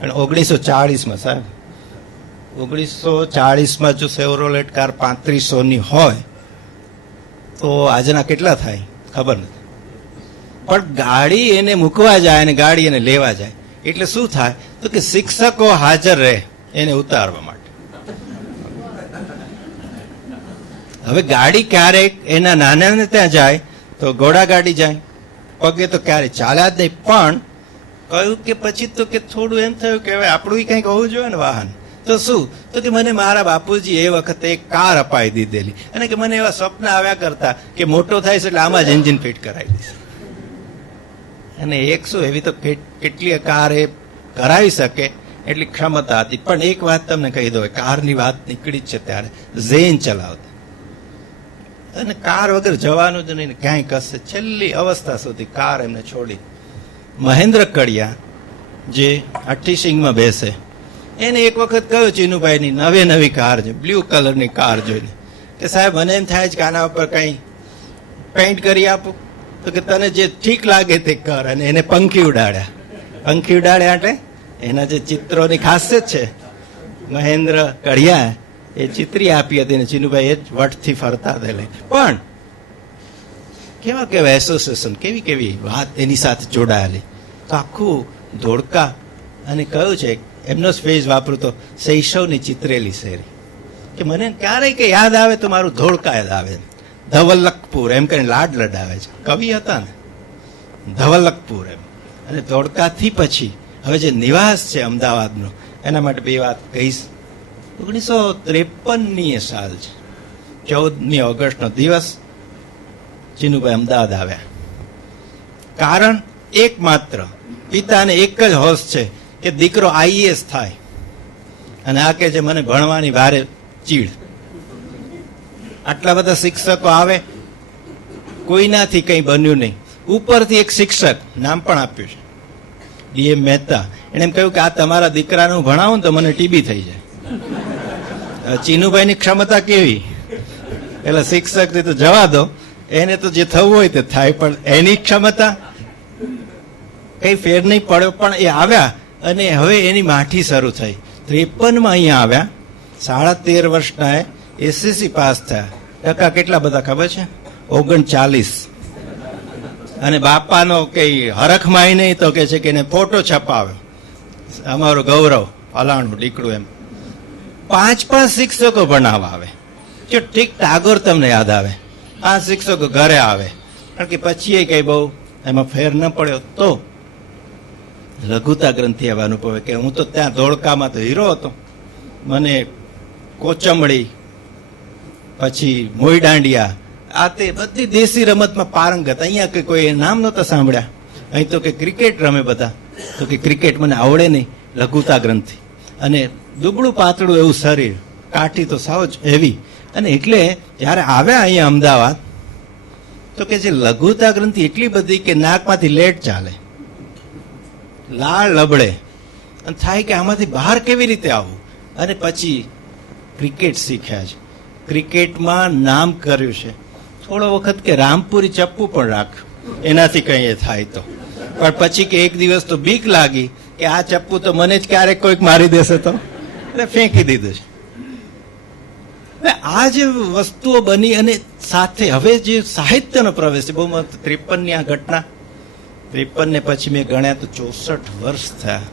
અને 1940માં સાહેબ, 1940માં જો સેવરોલેટ કાર 3500ની હોય તો આજના કેટલા થાય ખબર નથી. પણ ગાડી એને મૂકવા જાય અને ગાડી એને લેવા જાય એટલે શું થાય તો કે શિક્ષકો હાજર રહે એને ઉતારવા માટે. હવે ગાડી ક્યારેક એના નાનાને ત્યાં જાય તો ઘોડા ગાડી જાય, પગે તો ક્યારે ચાલ્યા જ નહીં. પણ કહ્યું કે પછી તો કે થોડું એમ થયું કે હવે આપણું કંઈક હોવું જોઈએ ને વાહન. તો શું તો કે મને મારા બાપુજી એ વખતે એક કાર અપાઈ દીધેલી, અને કે મને એવા સ્વપ્ન આવ્યા કરતા કે મોટો થાય છે એટલે આમાં જ એન્જિન ફિટ કરાવી દઈશ. અને એક શું એવી તો કેટલી કાર એ કરાવી શકે એટલી ક્ષમતા હતી. પણ એક વાત તમને કહી દો, કારની વાત નીકળી જ છે ત્યારે ઝેન ચલાવતા, અને કાર વગર જવાનું જ નહીં ક્યાંય કશે. છેલ્લી અવસ્થા સુધી કાર એમને છોડી. મહેન્દ્ર કડિયા જે 88 સિંગમાં બેસે, એને એક વખત કહ્યું ચીનુભાઈની નવી કાર છે, બ્લુ કલરની કાર જોઈને કે સાહેબ મને એમ થાય છે કે આના ઉપર કંઈ પેઇન્ટ કરી આપું. તો કે તને જે ઠીક લાગે તે કર. અને એને પંખી ઉડાડ્યા એટલે એના જે ચિત્રોની ખાસિયત છે મહેન્દ્ર કડિયા એ ચિત્રી આપી હતી ને ચીનુભાઈ એ જ વટથી ફરતા થયેલે. પણ કેવા એસોસિએશન, કેવી વાત એની સાથે જોડાયેલી. તો આખું ધોળકા અને કયું છે એમનો સ્પેસ વાપરું તો શૈશવની ચિત્રેલી શેરી કે મને ક્યારેય કે યાદ આવે તો મારું ધોળકા યાદ આવે. ધવલકપુર એમ કરીને લાડ લડાવે છે, કવિ હતા ને ધવલકપુર એમ. અને ધોળકાથી પછી હવે જે નિવાસ છે અમદાવાદનો, એના માટે બે વાત કહીશ. 1953ની સાલ છે, 14મી ઓગસ્ટનો દિવસ ચીનુભાઈ અમદાવાદ આવ્યા. કારણ એકમાત્ર, પિતાને એક જ હોશ છે કે દીકરો આઈએએસ થાય. અને આ કે છે મને ભણવાની ભારે ચીડ. આટલા બધા શિક્ષકો આવે, કોઈનાથી કંઈ બન્યું નહીં. ઉપરથી એક શિક્ષક, નામ પણ આપ્યું છે, ડીએમ મહેતા, એને એમ કહ્યું કે આ તમારા દીકરાને હું ભણાવું તો મને ટીબી થઈ જાય. ચીનુભાઈની ક્ષમતા કેવી, એટલે શિક્ષકને તો જવા દો, એને તો જે થવું હોય તે થાય, પણ એની ક્ષમતા કઈ ફેર નહીં પડ્યો. પણ એ આવ્યા અને હવે એની માઠી શરૂ થઈ. 53માં અહીંયા આવ્યા, 13.5 વર્ષના એસએસસી પાસ થયા. ટકા કેટલા બધા ખબર છે? 39. અને બાપાનો કઈ હરખમાંય નહીં તો કે છે કે એને ફોટો છપાવ્યો, અમારો ગૌરવ ફલાણું દીકરું એમ. 5 શિક્ષકો ભણાવવા આવે. જો ઠીક ટાગોર તમને યાદ આવે, 5 શિક્ષકો ઘરે આવે, કારણ કે પછી એ કઈ બહુ એમાં ફેર ન પડ્યો તો લઘુતા ગ્રંથિ એવા અનુભવે કે હું તો ત્યાં ધોળકામાં તો હીરો હતો, મને કોચંબળી પછી મોઈ દાંડિયા આ તે બધી દેશી રમતમાં પારંગત. અહીંયા કે કોઈ નામ નહોતા સાંભળ્યા. અહીં તો કે ક્રિકેટ રમે બધા, તો કે ક્રિકેટ મને આવડે નહીં. લઘુતા ગ્રંથિ અને દુબળું પાતળું એવું શરીર, કાઠી તો સાવ જ એવી. અને એટલે જયારે આવ્યા અહીંયા અમદાવાદ તો કે જે લઘુતા ગ્રંથિ એટલી બધી કે નાકમાંથી લેટ ચાલે, લાળ લબડે, અને થાય કે આમાંથી બહાર કેવી રીતે આવવું. અને પછી ક્રિકેટ શીખ્યા છે, ક્રિકેટમાં નામ કર્યું છે. થોડો વખત કે રામપુરી ચપ્પુ પણ રાખ્યું, એનાથી કઈ એ થાય તો. પણ પછી કે એક દિવસ તો બીક લાગી કે આ ચપ્પુ તો મને જ ક્યારેક કોઈક મારી દેશે તો, એટલે ફેંકી દીધું છે. આ જે વસ્તુઓ બની અને સાથે હવે જે સાહિત્યનો પ્રવેશ છે, બહુ 53ની આ ઘટના, 53 ને પછી મેં ગણ્યા તો 64 વર્ષ થયા.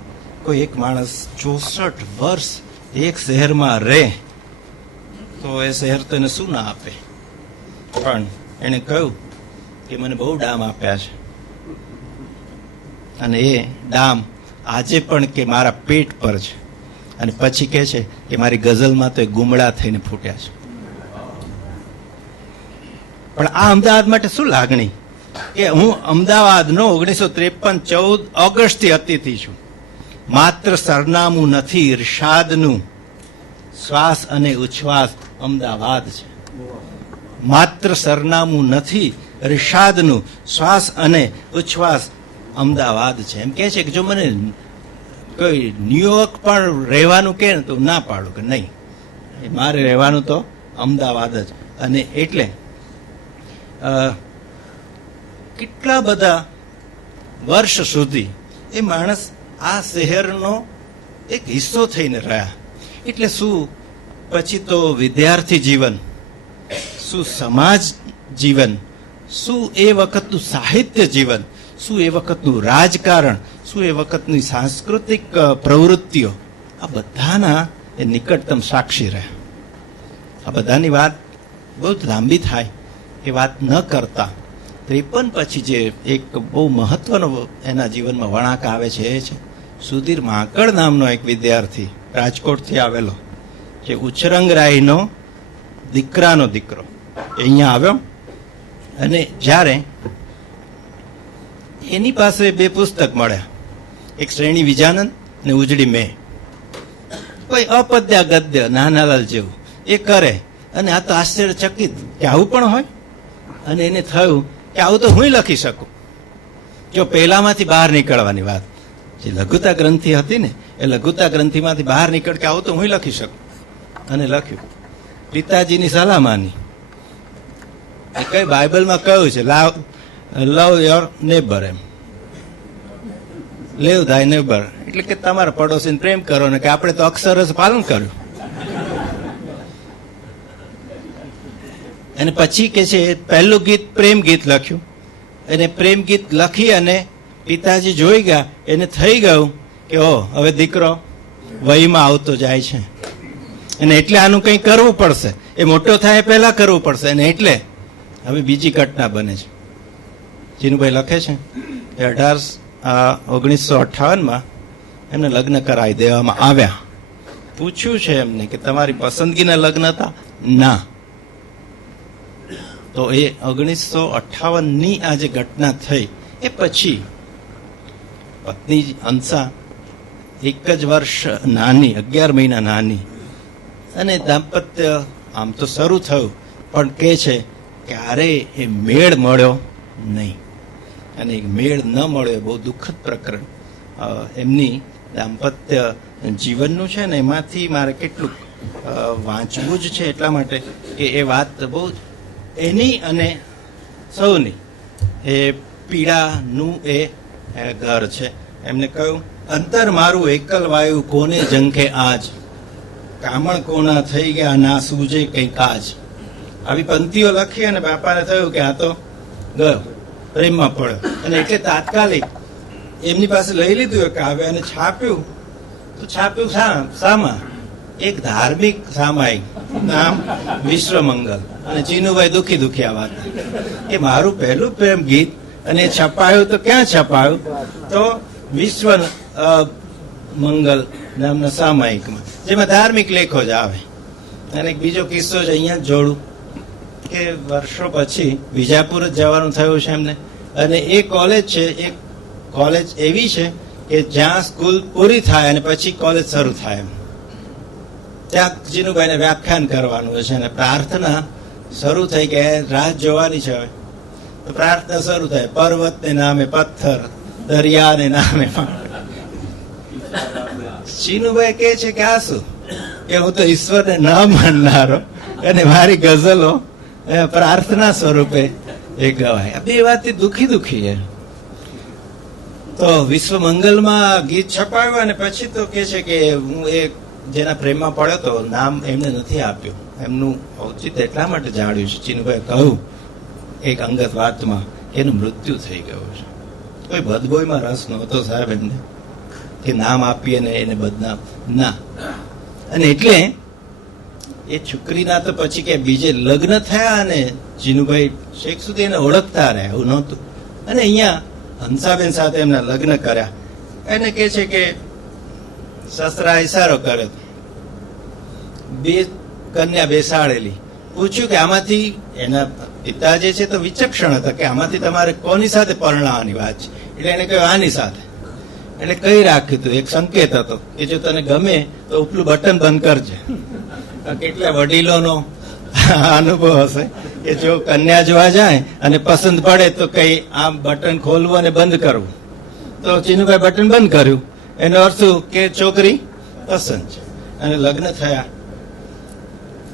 કોઈ એક માણસ 64 વર્ષ એક શહેરમાં રહે તો એ શહેર તો એને શું ના આપે. પણ એને કહ્યું કે મને બહુ ડામ આપ્યા છે, અને એ ડામ આજે પણ કે મારા પેટ પર છે. અને પછી કહે છે કે મારી ગઝલમાં તો એ ગુમડા થઈને ફૂટ્યા છે. પણ આ અમદાવાદ માટે શું લાગણી કે હું અમદાવાદનો 1953 14 ઓગસ્ટથી અતિથિ છું. માત્ર સરનામું નથી ઇરશાદનું, શ્વાસ અને ઉચ્છ્વાસ અમદાવાદ છે. માત્ર સરનામું નથી ઇરશાદનું, શ્વાસ અને ઉચ્છ્વાસ અમદાવાદ છે. એમ કે છે કે જો મને કોઈ ન્યુયોર્ક પણ રહેવાનું કે તો ના પાડું કે નહીં, મારે રહેવાનું તો અમદાવાદ જ. અને એટલે કેટલા બધા વર્ષ સુધી એ માણસ આ શહેરનો એક હિસ્સો થઈને રહ્યા. એટલે શું પછી તો વિદ્યાર્થી જીવન, શું સમાજ જીવન, શું એ વખતનું સાહિત્ય જીવન, શું એ વખતનું રાજકારણ, શું એ વખતની સાંસ્કૃતિક પ્રવૃત્તિઓ, આ બધાના એ નિકટતમ સાક્ષી રહ્યા. આ બધાની વાત બહુ લાંબી થાય, એ વાત ન કરતા 53 પછી જે એક બહુ મહત્વનો એના જીવનમાં વળાંક આવે છે એ છે સુધીર માંકડ નામનો એક વિદ્યાર્થી, રાજકોટથી આવેલો, જે ઉછરંગરાયનો દીકરાનો દીકરો. એ અહીંયા આવ્યો અને જ્યારે એની પાસે 2 પુસ્તક મળ્યા, એક શ્રેણી વિજાનંદ ને ઉજળી મેં. કોઈ અપદ્યા ગદ્ય નાનાલાલ જેવું એ કરે, અને આ તો આશ્ચર્યચકિત કે આવું પણ હોય. અને એને થયું કે આવું તો હું લખી શકું. જો પહેલામાંથી બહાર નીકળવાની વાત, જે લઘુતા ગ્રંથિ હતી ને એ લઘુતા ગ્રંથિમાંથી બહાર નીકળ કે આવું તો હું લખી શકું. અને લખ્યું. પિતાજીની સલાહ માની. એ કઈ બાઇબલમાં કહ્યું છે લવ યોર નેબર, એમ લેવ થાય નેબર, એટલે કે તમારા પડોશીને પ્રેમ કરો ને કે આપણે તો અક્ષર જ પાલન કર્યું. અને પછી કે છે પહેલું ગીત પ્રેમ ગીત લખ્યું. એને પ્રેમ ગીત લખી અને પિતાજી જોઈ ગયા, એને થઈ ગયું કે ઓ હવે દીકરો વયમાં આવતો જાય છે, અને એટલે આનું કંઈ કરવું પડશે, એ મોટો થાય પહેલા કરવું પડશે. અને એટલે હવે બીજી ઘટના બને છે. જીનુભાઈ લખે છે કે 1958માં એમને લગ્ન કરાવી દેવામાં આવ્યા. પૂછ્યું છે એમને કે તમારી પસંદગીના લગ્ન હતા? ના. તો એ 1958ની આ જે ઘટના થઈ એ પછી પત્ની હંસા 1 જ વર્ષ નાની, 11 મહિના નાની, અને દાંપત્ય આમ તો શરૂ થયું, પણ કે છે ક્યારે એ મેળ મળ્યો નહીં. અને મેળ ન મળ્યો એ બહુ દુઃખદ પ્રકરણ એમની દાંપત્ય જીવનનું છે ને. એમાંથી મારે કેટલું વાંચવું જ છે એટલા માટે કે એ વાત બહુ એની અને સૌની એ પીડાનું એ ઘર છે. એમને કહ્યું, અંતર મારું એકલ વાયુ કોને ઝંખે આજ, કામણ કોના થઈ ગયા ના સૂજે કઈ કાજ. આવી પંક્તિઓ લખી અને બાપાને થયું કે આ તો ગયો, પ્રેમમાં પડ્યો, અને એટલે તાત્કાલિક એમની પાસે લઈ લીધું એ કાવ્ય અને છાપ્યું. તો છાપ્યું શામાં? એક ધાર્મિક સામાયિક, નામ વિશ્વમંગલ. અને ચીનુભાઈ દુખી દુખી આ વાત કે મારું પહેલું પ્રેમ ગીત, અને છપાયું તો ક્યાં છપાયું? તો વિશ્વ મંગલ નામના સામાયિકમાં, જેમાં ધાર્મિક લેખો જ આવે. અને એક બીજો કિસ્સો છે, અહીંયા જ જોડું કે વર્ષો પછી વિજાપુર જ જવાનું થયું છે એમને, અને એ કોલેજ છે, એ કોલેજ એવી છે કે જ્યાં સ્કૂલ પૂરી થાય અને પછી કોલેજ શરૂ થાય. એમ ત્યાં જીનુભાઈને વ્યાખ્યાન કરવાનું છે અને પ્રાર્થના શરૂ થઈ કે રાત જોવાની છે. હવે તો પ્રાર્થના શરૂ થાય, પર્વતને નામે પથ્થર, દરિયાને નામે ચીનુભાઈ કહે છે કે આ શું, કે હું તો ઈશ્વરને ન માનનારો અને મારી ગઝલો પ્રાર્થના સ્વરૂપે એ ગવાય. બે વાતથી દુખી દુખી છે. તો વિશ્વ મંગલમાં ગીત છપાયું અને પછી તો કે છે કે હું એ જેના પ્રેમમાં પડ્યો તો નામ એમને નથી આપ્યું, એમનું ઔચિત્ય એટલા માટે જાણ્યું છે. ચીનુભાઈ કહ્યું એક અંગત વાતમાં એનું મૃત્યુ થઈ ગયું છે. કોઈ બદબોયમાં રસ નહોતો સાહેબ એમને કે નામ આપીએ ને એને બદનામ ના. અને એટલે એ છોકરીના તો પછી કે બીજે લગ્ન થયા અને ચીનુભાઈ શેખ સુધી એને ઓળખતા રહ્યા, એવું નહોતું. અને અહીંયા હંસાબેન સાથે એમના લગ્ન કર્યા. એને કે છે કે સસરા ઈશારો કર્યો, બે કન્યા બેસાડેલી, પૂછ્યું કે આમાંથી, એના પિતા જે છે તો વિચક્ષણ હતા કે આમાંથી તમારે કોની સાથે પરણાવવાની વાત છે. એટલે એને કહ્યું આની સાથે. એટલે કહી રાખ્યું હતું, એક સંકેત હતો કે જો તને ગમે તો ઉપલું બટન બંધ કરજે. કેટલા વડીલોનો અનુભવ હશે કે જો કન્યા જોવા જાય અને પસંદ પડે તો કઈ આમ બટન ખોલવું અને બંધ કરવું. તો ચીનુભાઈ બટન બંધ કર્યું, એનો અર્થ શું કે છોકરી પસંદ છે. અને લગ્ન થયા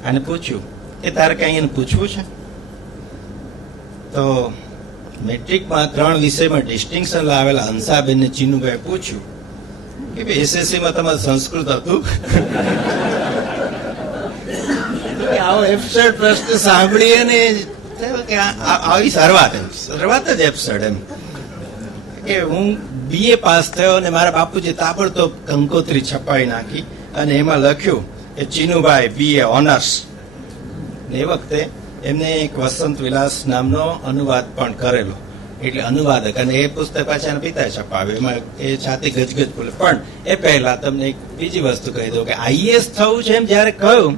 અને પૂછ્યું કે તારે કઈ એને પૂછવું છે? તો મેટ્રિકમાં 3 વિષયમાં ડિસ્ટિંક્શન લાવેલા હંસાબેનને ચીનુભાઈ પૂછ્યું કે ભાઈ એસએસસીમાં તમારું સંસ્કૃત હતું? આવો એપિસોડ પ્રશ્ન સાંભળીએ ને કે આવી શરૂઆત જ એપિસોડ એમ કે હું BA પાસ થયો અને મારા બાપુજી તાબડતોબ કંકોત્રી છપાઈ નાખી અને એમાં લખ્યું કે ચીનુભાઈ BA ઓનર્સ. એ વખતે એમને એક વસંત વિલાસ નામનો અનુવાદ પણ કરેલો, એટલે અનુવાદક. અને એ પુસ્તક પાછા એના પિતાએ છપાવ્યું, એમાં એ છાતી ગજગજ બોલે. પણ એ પહેલા તમને એક બીજી વસ્તુ કહી દઉં કે IAS થવું છે એમ જયારે કહ્યું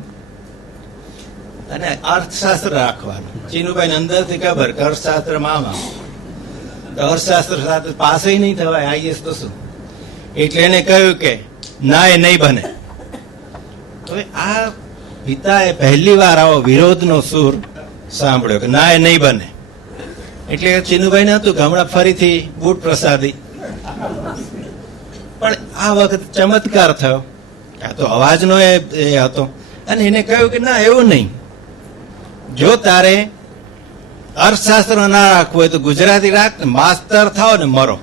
અને અર્થશાસ્ત્ર રાખવાનું, ચીનુભાઈ અંદરથી ખબર કે અર્થશાસ્ત્ર મામા, તો અર્થશાસ્ત્ર સાથે પાસે નહીં થવાય, IAS તો શું. એટલે એને કહ્યું કે ના, એ નહીં બને. તો આ પિતાએ પહેલી વાર આવો વિરોધનો સૂર સાંભળ્યો કે ના, એ નહીં બને. એટલે ચીનુભાઈ ને હતું કે હમણાં ફરીથી બૂટ પ્રસાદી. પણ આ વખત ચમત્કાર થયો, આ તો અવાજનો એ હતો. અને એને કહ્યું કે ના, એવું નહીં, જો તારે અર્થશાસ્ત્ર ના રાખવું હોય તો ગુજરાતી રાખ, માસ્તર થાવ ને મરો.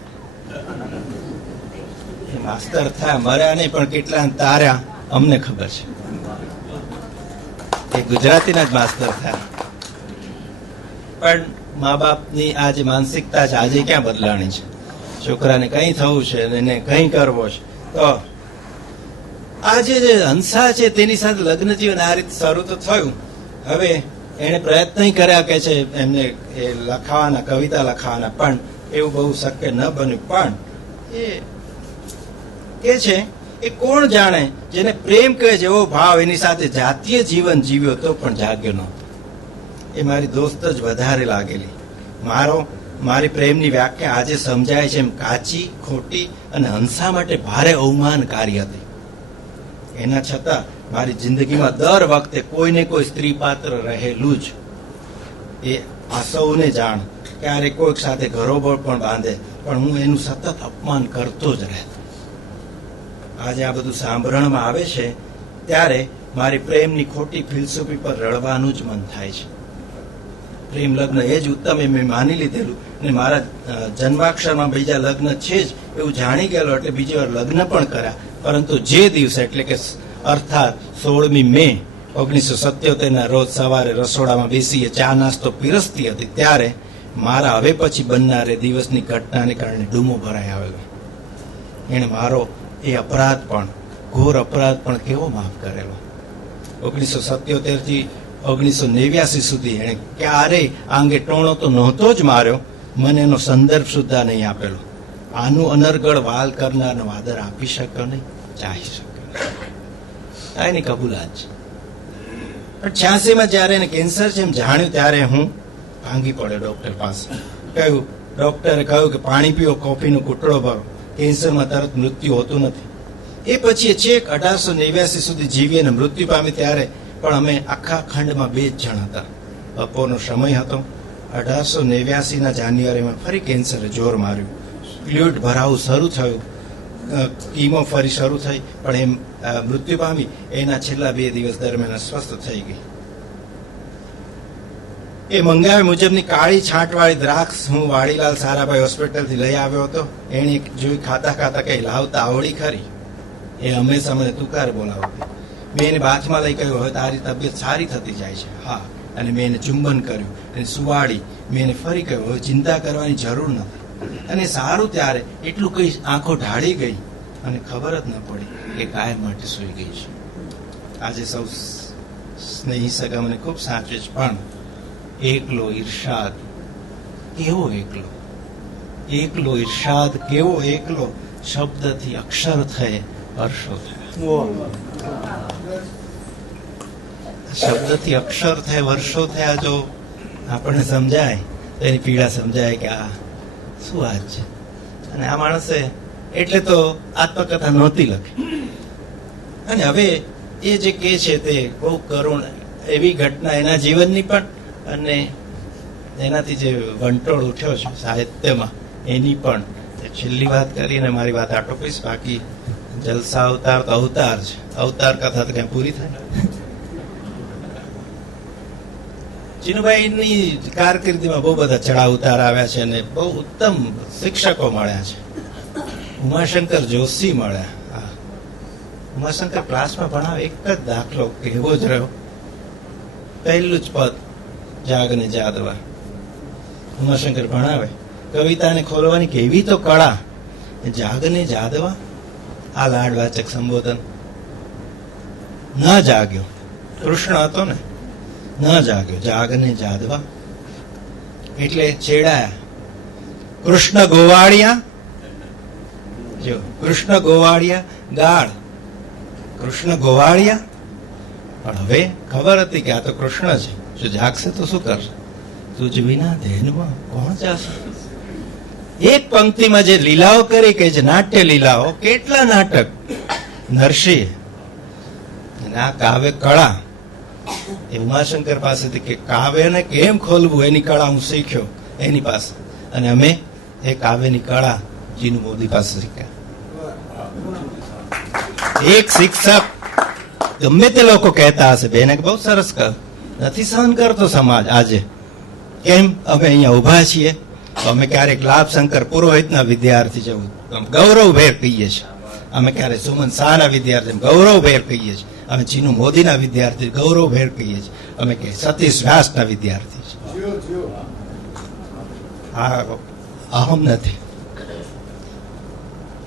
માસ્તર થયા, મર્યા નહીં, પણ કેટલા તાર્યા અમને ખબર છે. એ ગુજરાતીના જ માસ્તર થયા. પણ મા બાપની આ જે માનસિકતા છે આજે ક્યાં બદલાણી છે? છોકરાને કઈ થવું છે અને એને કઈ કરવો છે. તો આજે જે હંસા છે તેની સાથે લગ્ન જીવન આ રીતે શરૂ તો થયું. હવે એને પ્રયત્ન કર્યા કે છે એમને એ લખાવાના, કવિતા લખાવાના, પણ એવું બહુ શક્ય ન બન્યું. પણ એ કે છે એ કોણ જાણે જેને પ્રેમ કહે જેવો ભાવ એની સાથે જાતીય જીવન જીવ્યો તો પણ જાગ્યો નહોતો. એ મારી દોસ્ત જ વધારે લાગેલી. મારી પ્રેમની વ્યાખ્યા આજે સમજાય છે એમ કાચી, ખોટી અને હંસા માટે ભારે અવમાનકારી હતી. એના છતાં મારી જિંદગીમાં દર વખતે કોઈને કોઈ સ્ત્રી પાત્ર રહેલું જ. એ આ સૌને જાણ, ક્યારેક કોઈક સાથે ઘરોબળ પણ બાંધે, પણ હું એનું સતત અપમાન કરતો જ રહેતો. આજે આ બધું સાંભળવામાં આવે છે ત્યારે મારી પ્રેમની ખોટી ફિલસૂફી પર રડવાનું જ મન થાય છે. પ્રેમ લગ્ન એ જ ઉત્તમ એ મેં માની લીધેલું ને મારા જન્માક્ષરમાં બીજા લગ્ન છે જ એવું જાણી ગયેલો એટલે બીજી વાર લગ્ન પણ કર્યા. પરંતુ જે દિવસે એટલે કે અર્થાત 16મી મે 1977 રોજ સવારે રસોડામાં બેસીએ ચા નાસ્તો પીરસતી હતી ત્યારે મારા હવે પછી બનનારે દિવસની ઘટનાને કારણે ડૂમો ભરાઈ આવેલો. એણે મારો એ અપરાધ પણ ઘોર અપરાધ પણ કેવો માફ કરેલો. 1977 થી 1989 સુધી એણે ક્યારેય આ અંગે ટોણો તો નહોતો જ માર્યો, મને એનો સંદર્ભ સુદ્ધા નહીં આપેલો. આનું અનર્ગળ વાલ કરનારનો આદર આપી શક્યો નહીં, ચાહી શક્યો નહીં. એની કબૂલાત છે. પણ 86માં જયારે એને કેન્સર છે એમ જાણ્યું ત્યારે હું ભાંગી પડ્યો ડોક્ટર પાસે. ડોક્ટરે કહ્યું કે પાણી પીવો, કોફીનો કૂટડો ભરો, કેન્સરમાં તરત મૃત્યુ હોતું નથી. એ પછી છેક 1889 સુધી જીવી અને મૃત્યુ પામી ત્યારે પણ અમે આખા ખંડમાં 2 જ જણ હતા. બપોરનો સમય હતો. 1889ના જાન્યુઆરીમાં ફરી કેન્સરે જોર માર્યું. ફ્લુઇડ ભરાવું શરૂ થયું, કીમો ફરી શરૂ થઈ પણ એમ મૃત્યુ પામી. એના છેલ્લા 2 દિવસ દરમિયાન સ્વસ્થ થઈ ગઈ. એ મંગાવ્યા મુજબની કાળી છાંટવાળી દ્રાક્ષ હું વાડીલાલ સારાભાઈ હોસ્પિટલથી લઈ આવ્યો હતો. એણે જોઈ ખાતા ખાતા કઈ લાવતા આવડી ખરી. એ હંમેશા મને તુકાર બોલાવતી. મેં એને બાથમાં લઈ કહ્યું, હવે તારી તબિયત સારી થતી જાય છે. હા. અને મેં એને ચુંબન કર્યું, એને સુવાડી. મેં એને ફરી કહ્યું, હવે ચિંતા કરવાની જરૂર નથી. અને સારું ત્યારે એટલું કઈ આંખો ઢાળી ગઈ અને ખબર જ ન પડી કે કાયમ માટે સૂઈ ગઈ છે. આજે સૌ સ્નેહી સગા મને ખૂબ સાચવે છે, પણ એકલો ઈર્ષાદ કેવો એકલો, એકલો ઈર્ષાદ કેવો એકલો, શબ્દથી અક્ષર થયે વર્ષો થયા. શબ્દથી અક્ષર થયે વર્ષો થયા. જો આપણને સમજાય તો એની પીડા સમજાય કે આ શું વાત છે. અને આ માણસે એટલે તો આત્મકથા નહોતી લખી. અને હવે એ જે કે છે તે બહુ કરુણ એવી ઘટના એના જીવનની પણ અને એનાથી જે વંટોળ ઉઠ્યો છે સાહિત્યમાં એની પણ છેલ્લી વાત કરીને મારી વાત આટોપીશ. બાકી જલસા અવતાર તો અવતાર છે, અવતાર કથા તો કઈ પૂરી થાય. ચિનુભાઈની કારકિર્દીમાં બહુ બધા ચડાવ ઉતાર આવ્યા છે અને બહુ ઉત્તમ શિક્ષકો મળ્યા છે. ઉમાશંકર જોશી મળ્યા. ઉમાશંકર ક્લાસમાં ભણાવે એક જ દાખલો એવો જ રહ્યો, પહેલું જ પદ જાગને જાદવા. ઉમાશંકર ભણાવે, કવિતાને ખોલવાની કેવી તો કળા, જાગને જાદવા. આ લાડવાચક સંબોધન. ન જાગ્યો, કૃષ્ણ હતો ને, ન જાગ્યો, જાગને જાદવા. એટલે છેડાયા. કૃષ્ણ ગોવાળિયા, જો કૃષ્ણ ગોવાળિયા ગાળ, કૃષ્ણ ગોવાળિયા. પણ હવે ખબર હતી કે આ તો કૃષ્ણ છે, જો જાગશે તો શું કરશે. તુજ વિના ધ્યાનમાં કોણ જાશે. એક પંક્તિમાં જે લીલાઓ કરી કે જે નાટ્ય લીલાઓ, કેટલા નાટક નરસિંહ. આ કાવ્ય કળા એ ઉમાશંકર પાસેથી કે કાવ્યને કેમ ખોલવું એની કળા હું શીખ્યો એની પાસે. અને અમે એ કાવ્યની કળા જીનુ મોદી પાસે શીખ્યા. એક શિક્ષક ગમે તે લોકો કહેતા હશે બેને બહુ સરસ કર, નથી સહન કરતો સમાજ આજે. કેમ અમે અહીંયા ઉભા છીએ. અમે ક્યારેક લાભશંકર પુરોહિતના વિદ્યાર્થી જેવું ગૌરવભેર કહીએ છીએ. અમે ક્યારેક સુમન શાહના વિદ્યાર્થી ગૌરવભેર કહીએ છીએ. અમે ચીનુ મોદીના વિદ્યાર્થી ગૌરવભેર કહીએ છીએ. અમે કે સતીશ વ્યાસના વિદ્યાર્થી છીએ. હા, અહમ નથી,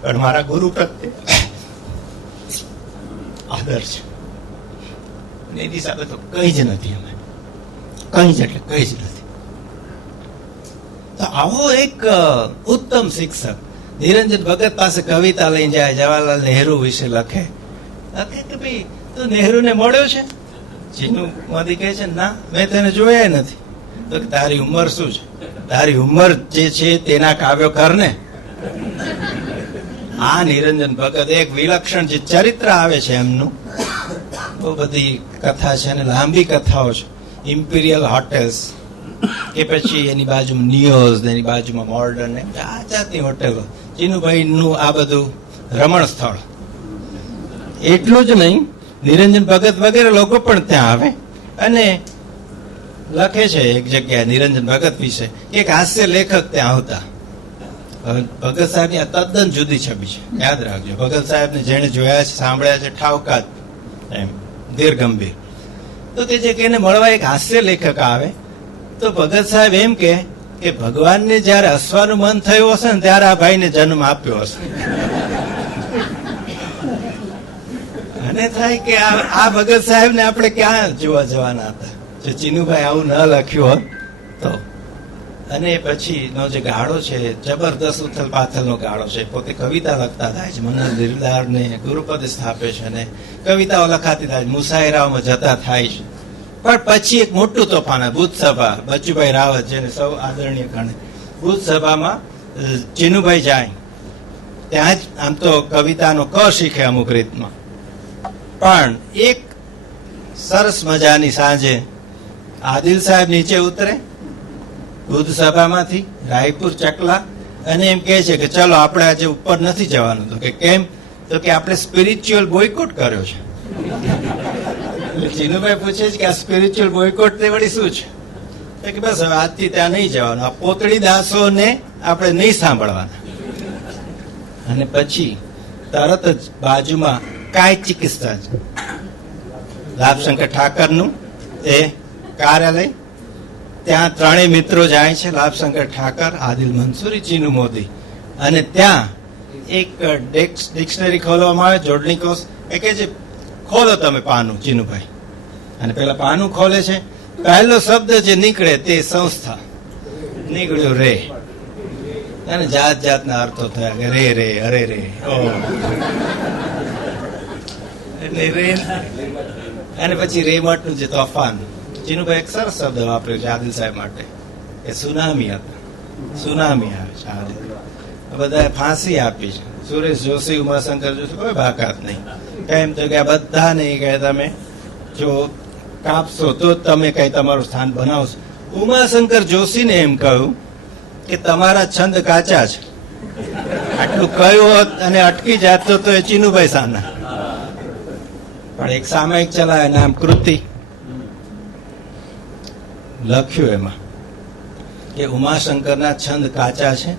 પણ મારા ગુરુ પ્રત્યે આદર છે. એની સાથે તો કઈ જ નથી. અમે કઈ જ એટલે કઈ જ નથી. તો આવો એક ઉત્તમ શિક્ષક નિરંજન ભગત પાસે કવિતા લઈને જાય, જવાહરલાલ નહેરુ વિશે લખે કે ભાઈ તું નહેરુને મળ્યો છે. ચીનુ મોદી કહે છે ના, મેં તેને જોયા નથી. તો તારી ઉંમર શું છે, તારી ઉંમર જે છે તેના કાવ્યો કર ને. આ નિરંજન ભગત એક વિલક્ષણ જે ચરિત્ર આવે છે એમનું, બહુ બધી કથા છે અને લાંબી કથાઓ છે. ઇમ્પિરિયલ હોટેલ્સ કે પછી એની બાજુમાં નિયોઝ, એની બાજુમાં મોર્ડન, આ જાતની હોટેલો. ચીનુભાઈ નું આ બધું રમણ સ્થળ. એટલું જ નહીં, નિરંજન ભગત વગેરે લોકો પણ ત્યાં આવે અને લખે છે એક જગ્યાએ નિરંજન ભગત વિશે એક હાસ્ય લેખક ત્યાં આવતા. ભગત સાહેબની આ તદ્દન જુદી છબી છે, યાદ રાખજો. ભગત સાહેબને જેને જોયા છે, સાંભળ્યા છે, ઠાવકા એમ ધીર ગંભીર. તો કે જે એને મળવા એક હાસ્ય લેખક આવે તો ભગત સાહેબ એમ કે ભગવાનને જયારે હસવાનું મન થયું હશે ને ત્યારે આ ભાઈને જન્મ આપ્યો હશે. અને થાય કે આ ભગત સાહેબ ને આપણે ક્યાં જોવા જવાના હતા જો ચીનુભાઈ આવું ન લખ્યું હોત તો. અને પછી નો જે ગાળો છે જબરદસ્ત ઉથલ પાથલનો ગાળો છે. પોતે કવિતા લખતા થાય છે, મનન દિલદાર ને ગુરુપદ સ્થાપે છે અને કવિતાઓ લખાતી થાય છે, મુસાયરાઓમાં જતા થાય છે. પણ પછી એક મોટું તોફાન, બુદ્ધ સભા, બચુભાઈ રાવત જેને સૌ આદરણીય ગણે, બુદ્ધ સભામાં ચીનુભાઈ જાય ત્યાં જ આમ તો કવિતાનો ક શીખે અમુક રીતમાં. પણ એક સરસ મજાની સાંજે આદિલ સાહેબ નીચે ઉતરે બુદ્ધ સભામાંથી રાયપુર ચકલા અને એમ કહે છે કે ચલો આપણે આજે ઉપર નથી જવાનું. તો કે કેમ? તો કે આપણે સ્પિરિચ્યુઅલ બોયકોટ કર્યો છે. એટલે ચીનુભાઈ પૂછે છે કે આ સ્પિરિચ્યુઅલ બોયકોટ તે વળી શું છે? તો કે બસ હવે આજથી ત્યાં નહીં જવાનું, આ પોતળી દાસોને આપણે નહીં સાંભળવાના. અને પછી તરત જ બાજુમાં કાય ચિકિત્સા છે લાભશંકર ઠાકરનું એ કાર્યાલય, ત્યાં ત્રણેય મિત્રો જાય છે, લાભશંકર ઠાકર, આદિલ મંસૂરી, ચીનુ મોદી. અને ત્યાં એક ડિક્શનરી ખોલવામાં આવે, જોડણી કોષ. એ કે છે ખોલો તમે પાનું, ચીનુભાઈ. અને પેલા પાનું ખોલે છે, પહેલો શબ્દ જે નીકળે તે સંસ્થા. નીકળ્યો રે. અને જાત જાતના અર્થો થયા કે રે રે, અરે રે, ઓ. એટલે રે. અને પછી રેમટનું જે તોફાન, ચીનુભાઈ એક સરસ શબ્દ વાપર્યો છે આદિલ સાહેબ માટે કે સુનામી હતા. સુનામી આવે છે આદિલ. બધાએ ફાંસી આપી છે. સુરેશ જોશી, ઉમાશંકર જોશી કોઈ બાકાત નહીં. કેમ તો કે આ બધા નહીં કે તમે જો કાપશો તો તમે કઈ તમારું સ્થાન બનાવશો. ઉમાશંકર જોશીને એમ કહ્યું કે તમારા છંદ કાચા છે. આટલું કહ્યું હોત અને અટકી જાત તો એ ચીનુભાઈ સાના. પણ એક સામાયિક ચલાવે નામ કૃતિ, લખ્યું એમાં કે ઉમાશંકરના છંદ કાચા છે.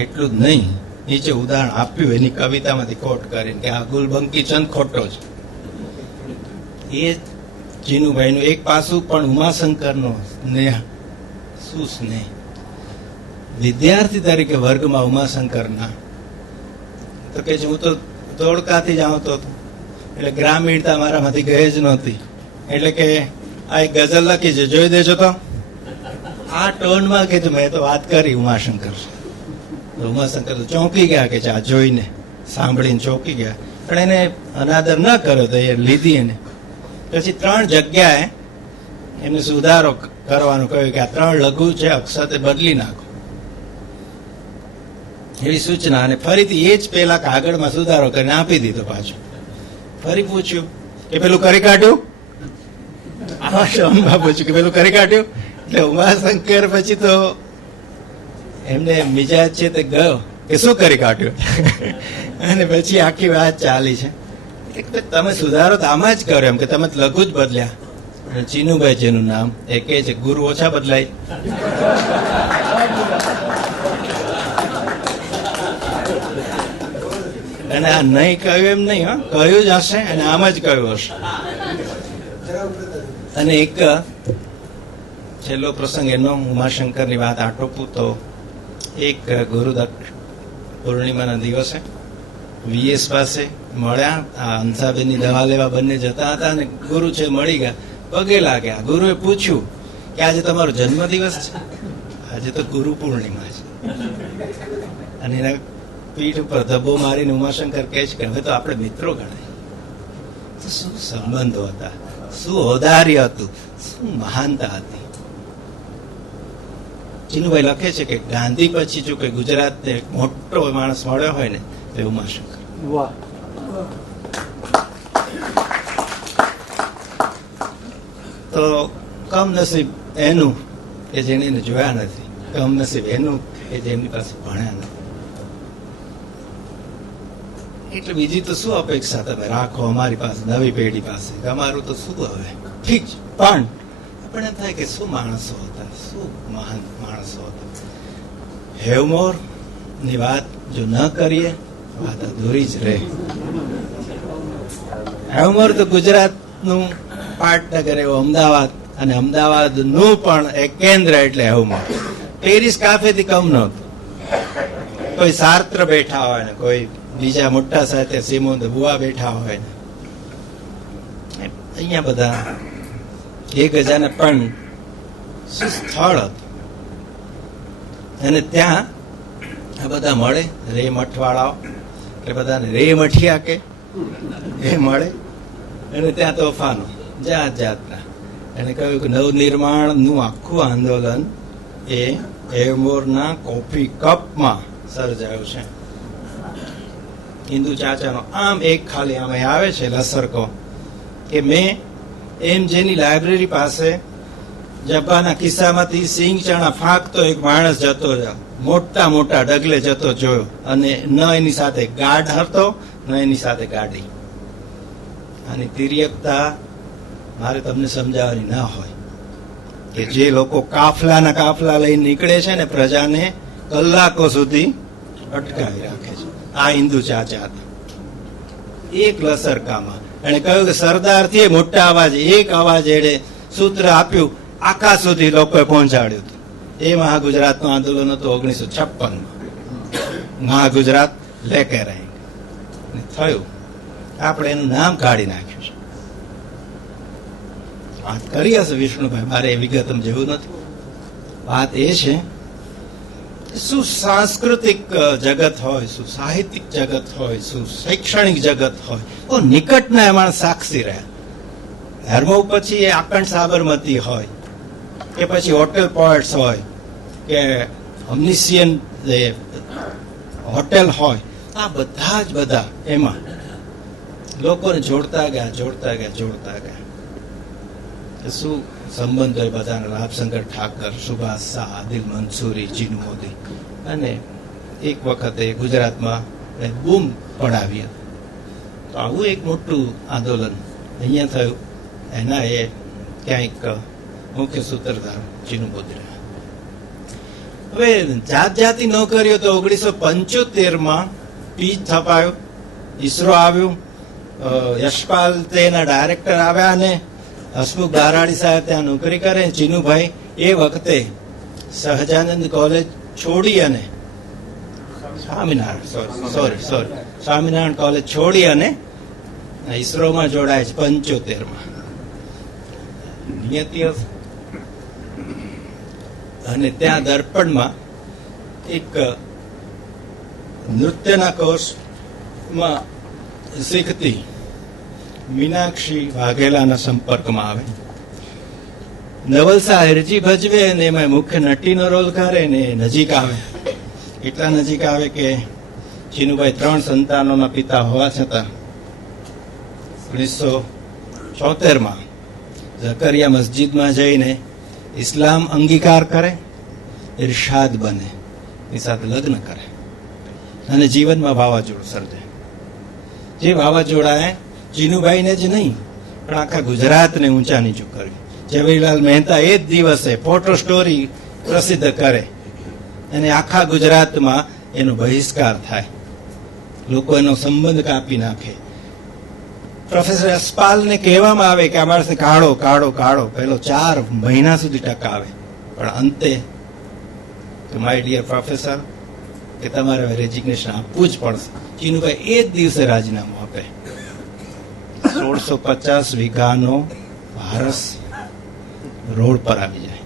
એટલું જ નહીં, નીચે ઉદાહરણ આપ્યું એની કવિતામાંથી કોટ કરીને કે આ ગુલબંકી છંદ ખોટો છે. એ ચીનુભાઈનું એક પાસું. પણ ઉમાશંકરનો સ્નેહ, શું સ્નેહ! વિદ્યાર્થી તરીકે વર્ગમાં ઉમાશંકરના તો કે હું તો ધોળકાથી જ આવતો હતો, એટલે ગ્રામીણતા મારામાંથી ગઈ જ નહોતી. એટલે કે આ એક ગઝલ લખી છે, જોઈ દેજો તો. આ ટોનમાં કે મેં તો વાત કરી ઉમાશંકર. ઉમાશંકર તો ચોંકી ગયા કે આ જોઈને સાંભળીને ચોંકી ગયા. પણ એને અનાદર ન કર્યો તો એ લીધી એને. પછી 3 જગ્યાએ એને સુધારો કરવાનું કહ્યું કે આ 3 લઘુ છે, અક્ષતે બદલી નાખો એવી સૂચના. અને ફરીથી એ જ પેલા કાગળમાં સુધારો કરીને આપી દીધો પાછો. ફરી પૂછ્યું કે પેલું કરી કાઢ્યું? પૂછ્યું કે પેલું કરી કાઢ્યું? એટલે ઉમાશંકર પછી તો એમને મિજાજ છે તે ગયો કે શું કરી કાઢ્યું. અને પછી આખી વાત ચાલી છે. તમે સુધારો તો આમાં જ કર્યો એમ કે તમે લઘુ જ બદલ્યા. ચીનુભાઈ જેનું નામ એ કે છે ગુરુ ઓછા બદલાય. અને આ નહીં કહ્યું એમ નહીં, હા કહ્યું જ હશે અને આમ જ કહ્યું હશે. અને એક છેલ્લો પ્રસંગ એનો ઉમાશંકરની વાત આટોપું તો એક ગુરુદત્ત પૂર્ણિમાના દિવસે વીએસ પાસે મળ્યા. આ હંસાબેનની દવા લેવા બંને જતા હતા અને ગુરુ છે મળી ગયા, પગે લાગ્યા. ગુરુએ પૂછ્યું કે આજે તમારો જન્મદિવસ છે? આજે તો ગુરુ પૂર્ણિમા છે. અને એના પીઠ ઉપર ધબ્બો મારીને ઉમાશંકર કહે છે કે હવે તો આપણે મિત્રો ગણાય. તો શું સંબંધો હતા, શું ઔદાર્ય હતું, શું મહાનતા હતી. ચીનુભાઈ લખે છે કે ગાંધી પછી જો કોઈ ગુજરાતને મોટો માણસ મળ્યો હોય ને તો ઉમાશંકર. વાહ! તો કમનસીબ એનું કે જેને એને જોયા નથી, કમનસીબ એનું કે જેમની પાસે ભણ્યા નથી. એટલે બીજી તો શું અપેક્ષા તમે રાખો અમારી પાસે, નવી પેઢી પાસે? અમારું તો શું હવે, ઠીક છે, પણ આપણે એમ થાય કે શું માણસો હતા, શું મહાન માણસો હતા. હેવમોર ની વાત જો ન કરીએ વાત અધૂરી જ રહે. હેવમોર તો ગુજરાતનું પાટનગર એવું અમદાવાદ, અને અમદાવાદનું પણ એક કેન્દ્ર એટલે હેવમોર. ટેરિસ કાફેથી કમ નહોતું. કોઈ સાર્ત્ર બેઠા હોય ને કોઈ બીજા મોટા સાથે સિમોન બુઆ બેઠા હોય ને અહીંયા બધા એક હજારને પણ શું સ્થળ હતું. અને ત્યાં આ બધા મળે, રે મઠવાળાઓ એટલે બધાને રે મઠિયા કે એ મળે, અને ત્યાં તોફાનો જાત જાતના. એને કહ્યું કે નવનિર્માણનું આખું આંદોલન એ હેવમોરના કોફી કપમાં સર્જાયું છે. હિન્દુ ચાચાનો આમ એક ખાલી આમે આવે છે લસરકો કે મેં એમ જેની લાઇબ્રેરી પાસે જબ્બાના કિસ્સામાંથી સિંગ ચણા ફાંકતો એક માણસ જતો મોટા મોટા ડગલે જતો જોયો, અને ન એની સાથે ગાઢ હતો ન એની સાથે ગાડી. આની તિર્યકતા મારે તમને સમજાવવાની ના હોય કે જે લોકો કાફલાના કાફલા લઈને નીકળે છે ને પ્રજાને કલાકો સુધી અટકાવી રાખે છે. આ હિન્દુ ચાચા હતા. એક લસરકામાં એને કહ્યું કે સરદારથી મોટા અવાજે એક અવાજ એડે સૂત્ર આપ્યું, આકાશ સુધી લોકોએ પહોંચાડ્યું હતું. એ મહાગુજરાતનું આંદોલન હતું 1956માં. મહાગુજરાત લેકે રહેંગે થયું. આપણે એનું નામ કાઢી નાખ્યું છે. વાત કરી હશે વિષ્ણુભાઈ, મારે એ વિગતમ જેવું નથી. વાત એ છે શું સાંસ્કૃતિક જગત હોય, શું સાહિત્યિક જગત હોય, શું શૈક્ષણિક જગત હોય, તો નિકટના એમાં સાક્ષી રહ્યા. ધર્મ પછી એ આકંઠ સાબરમતી હોય કે પછી હોટેલ પોઈટ્સ હોય કે ઓમ્નિશિયન હોટેલ હોય, આ બધા જ બધા એમાં લોકોને જોડતા ગયા જોડતા ગયા જોડતા ગયા. શું સંબંધ હોય બધાના, લાભશંકર ઠાકર, સુભાષ શાહ, આદિલ મંસૂરી, ચીનુ મોદી. અને એક વખતે ગુજરાતમાં બૂમ પડાવી હતી. તો આવું એક મોટું આંદોલન અહીંયા થયું. એના એ ક્યાંક મુખ્ય સૂત્રધાર ચીનુ મોદી રહ્યા. હવે જાત જાતી નોકરીઓ તો 1975માં પીજ થપાયો, ઈસરો આવ્યું, યશપાલ તેના ડાયરેક્ટર આવ્યા, અને હસમુખ બારાડી સાહેબ ત્યાં નોકરી કરે. ચીનુભાઈ એ વખતે સહજાનંદ કોલેજ છોડી અને સ્વામિનારાયણ કોલેજ છોડી અને ઈસરોમાં જોડાય છે 75માં. નિયતિ અને ત્યાં દર્પણમાં એક નૃત્યના કોર્સમાં શીખતી મીનાક્ષી વાઘેલાના સંપર્કમાં આવે. નવલસા હિરજી ભજવે અને એમાં મુખ્ય નટીનો રોલ કરે ને નજીક આવે. એટલા નજીક આવે કે ચીનુભાઈ 3 સંતાનોના પિતા હોવા છતાં 1976માં ઝકરિયા મસ્જિદમાં જઈને ઇસ્લામ અંગીકાર કરે, ઇરશાદ બને, એની સાથે લગ્ન કરે અને જીવનમાં વાવાઝોડું સર્જે. જે વાવાઝોડાએ ચીનુભાઈને જ નહીં પણ આખા ગુજરાતને ઊંચા નીચું કર્યું. ઝવેરીલાલ મહેતા એ જ દિવસે ફોટો સ્ટોરી પ્રસિદ્ધ કરે અને આખા ગુજરાતમાં એનો બહિષ્કાર થાય, લોકો એનો સંબંધ કાપી નાખે. પ્રોફેસર યશપાલને કહેવામાં આવે કે અમારે કાઢો કાઢો કાઢો. પહેલો 4 મહિના સુધી ટકાવે, પણ અંતે માય ડિયર પ્રોફેસર કે તમારે રેઝિગ્નેશન આપવું જ પડશે. ચીનુભાઈ એ જ દિવસે રાજીનામું આપે. 1650 વીઘાનો ભારસ રોડ પર આવી જાય.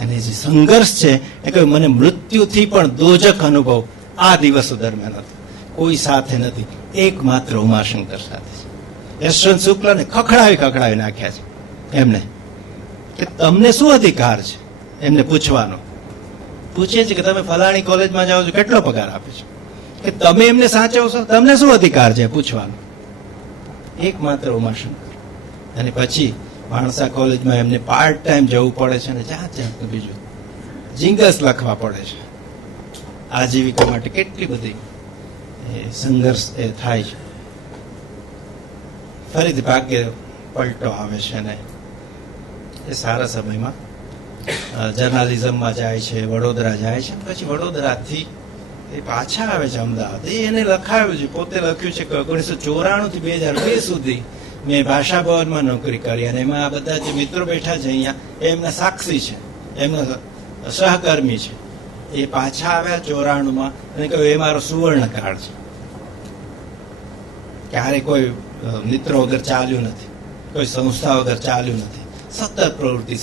અને જે સંઘર્ષ છે એ કહ્યું મને મૃત્યુથી પણ દોજખ અનુભવ આ દિવસો દરમિયાન હતો. કોઈ સાથે નથી, એકમાત્ર ઉમાશંકર સાથે છે. યશવંત શુક્લને ખખડાવી નાખ્યા છે એમને કે તમને શું અધિકાર છે એમને પૂછવાનો. પૂછે છે કે તમે ફલાણી કોલેજમાં જાઓ છો, કેટલો પગાર આપે છે, કે તમે એમને સાચવશો, તમને શું અધિકાર છે પૂછવાનો. એકમાત્ર ઉમાશંકર. અને પછી માણસા કોલેજમાં એમને પાર્ટ ટાઈમ જવું પડે છે અને જાત જાતનું બીજું જિંગલ્સ લખવા પડે છે આજીવિકા માટે. કેટલી બધી એ સંઘર્ષ એ થાય છે. ફરીથી ભાગ્ય પલટો આવે છે ને એ સારા સમયમાં જર્નાલિઝમમાં જાય છે, વડોદરા જાય છે, પછી વડોદરાથી એ પાછા આવે છે અમદાવાદ. એને લખાયું છે, પોતે લખ્યું છે કે 1994 થી 2002 સુધી મેં ભાષા ભવનમાં નોકરી કરી, અને એમાં આ બધા જે મિત્રો બેઠા છે અહીંયા એ એમના સાક્ષી છે, એમના સહકર્મી છે. એ પાછા આવ્યા 94માં અને કહ્યું એ મારો સુવર્ણ કાળ છે. ક્યારે કોઈ મિત્રો વગર ચાલ્યું નથી, કોઈ સંસ્થા વગર ચાલ્યું નથી. સતત પ્રવૃત્તિ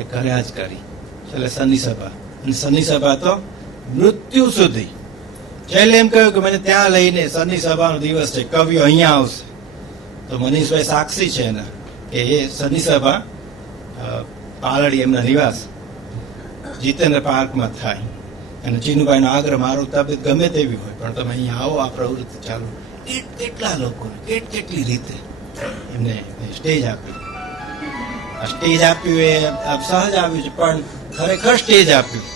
એ કર્યા જ કરી. છેલ્લે શનિ સભા, અને શનિ સભા તો મૃત્યુ સુધી. છેલ્લે એમ કહ્યું કે મને ત્યાં લઈને શનિ સભાનો દિવસ છે, કવિઓ અહીંયા આવશે. તો મનીષભાઈ સાક્ષી છે ને કે એ શનિ સભા પાલડી એમના નિવાસ જીતેન્દ્ર પાર્કમાં થાય. અને ચીનુભાઈનો આગ્રહ, મારું તબિયત ગમે તેવી હોય પણ તમે અહીંયા આવો, આ પ્રવૃત્તિ ચાલુ. કેટલા લોકોને કેટલી રીતે એમને સ્ટેજ આપ્યું. આ સ્ટેજ આપ્યું એ સહજ આવ્યું છે, પણ ખરેખર સ્ટેજ આપ્યું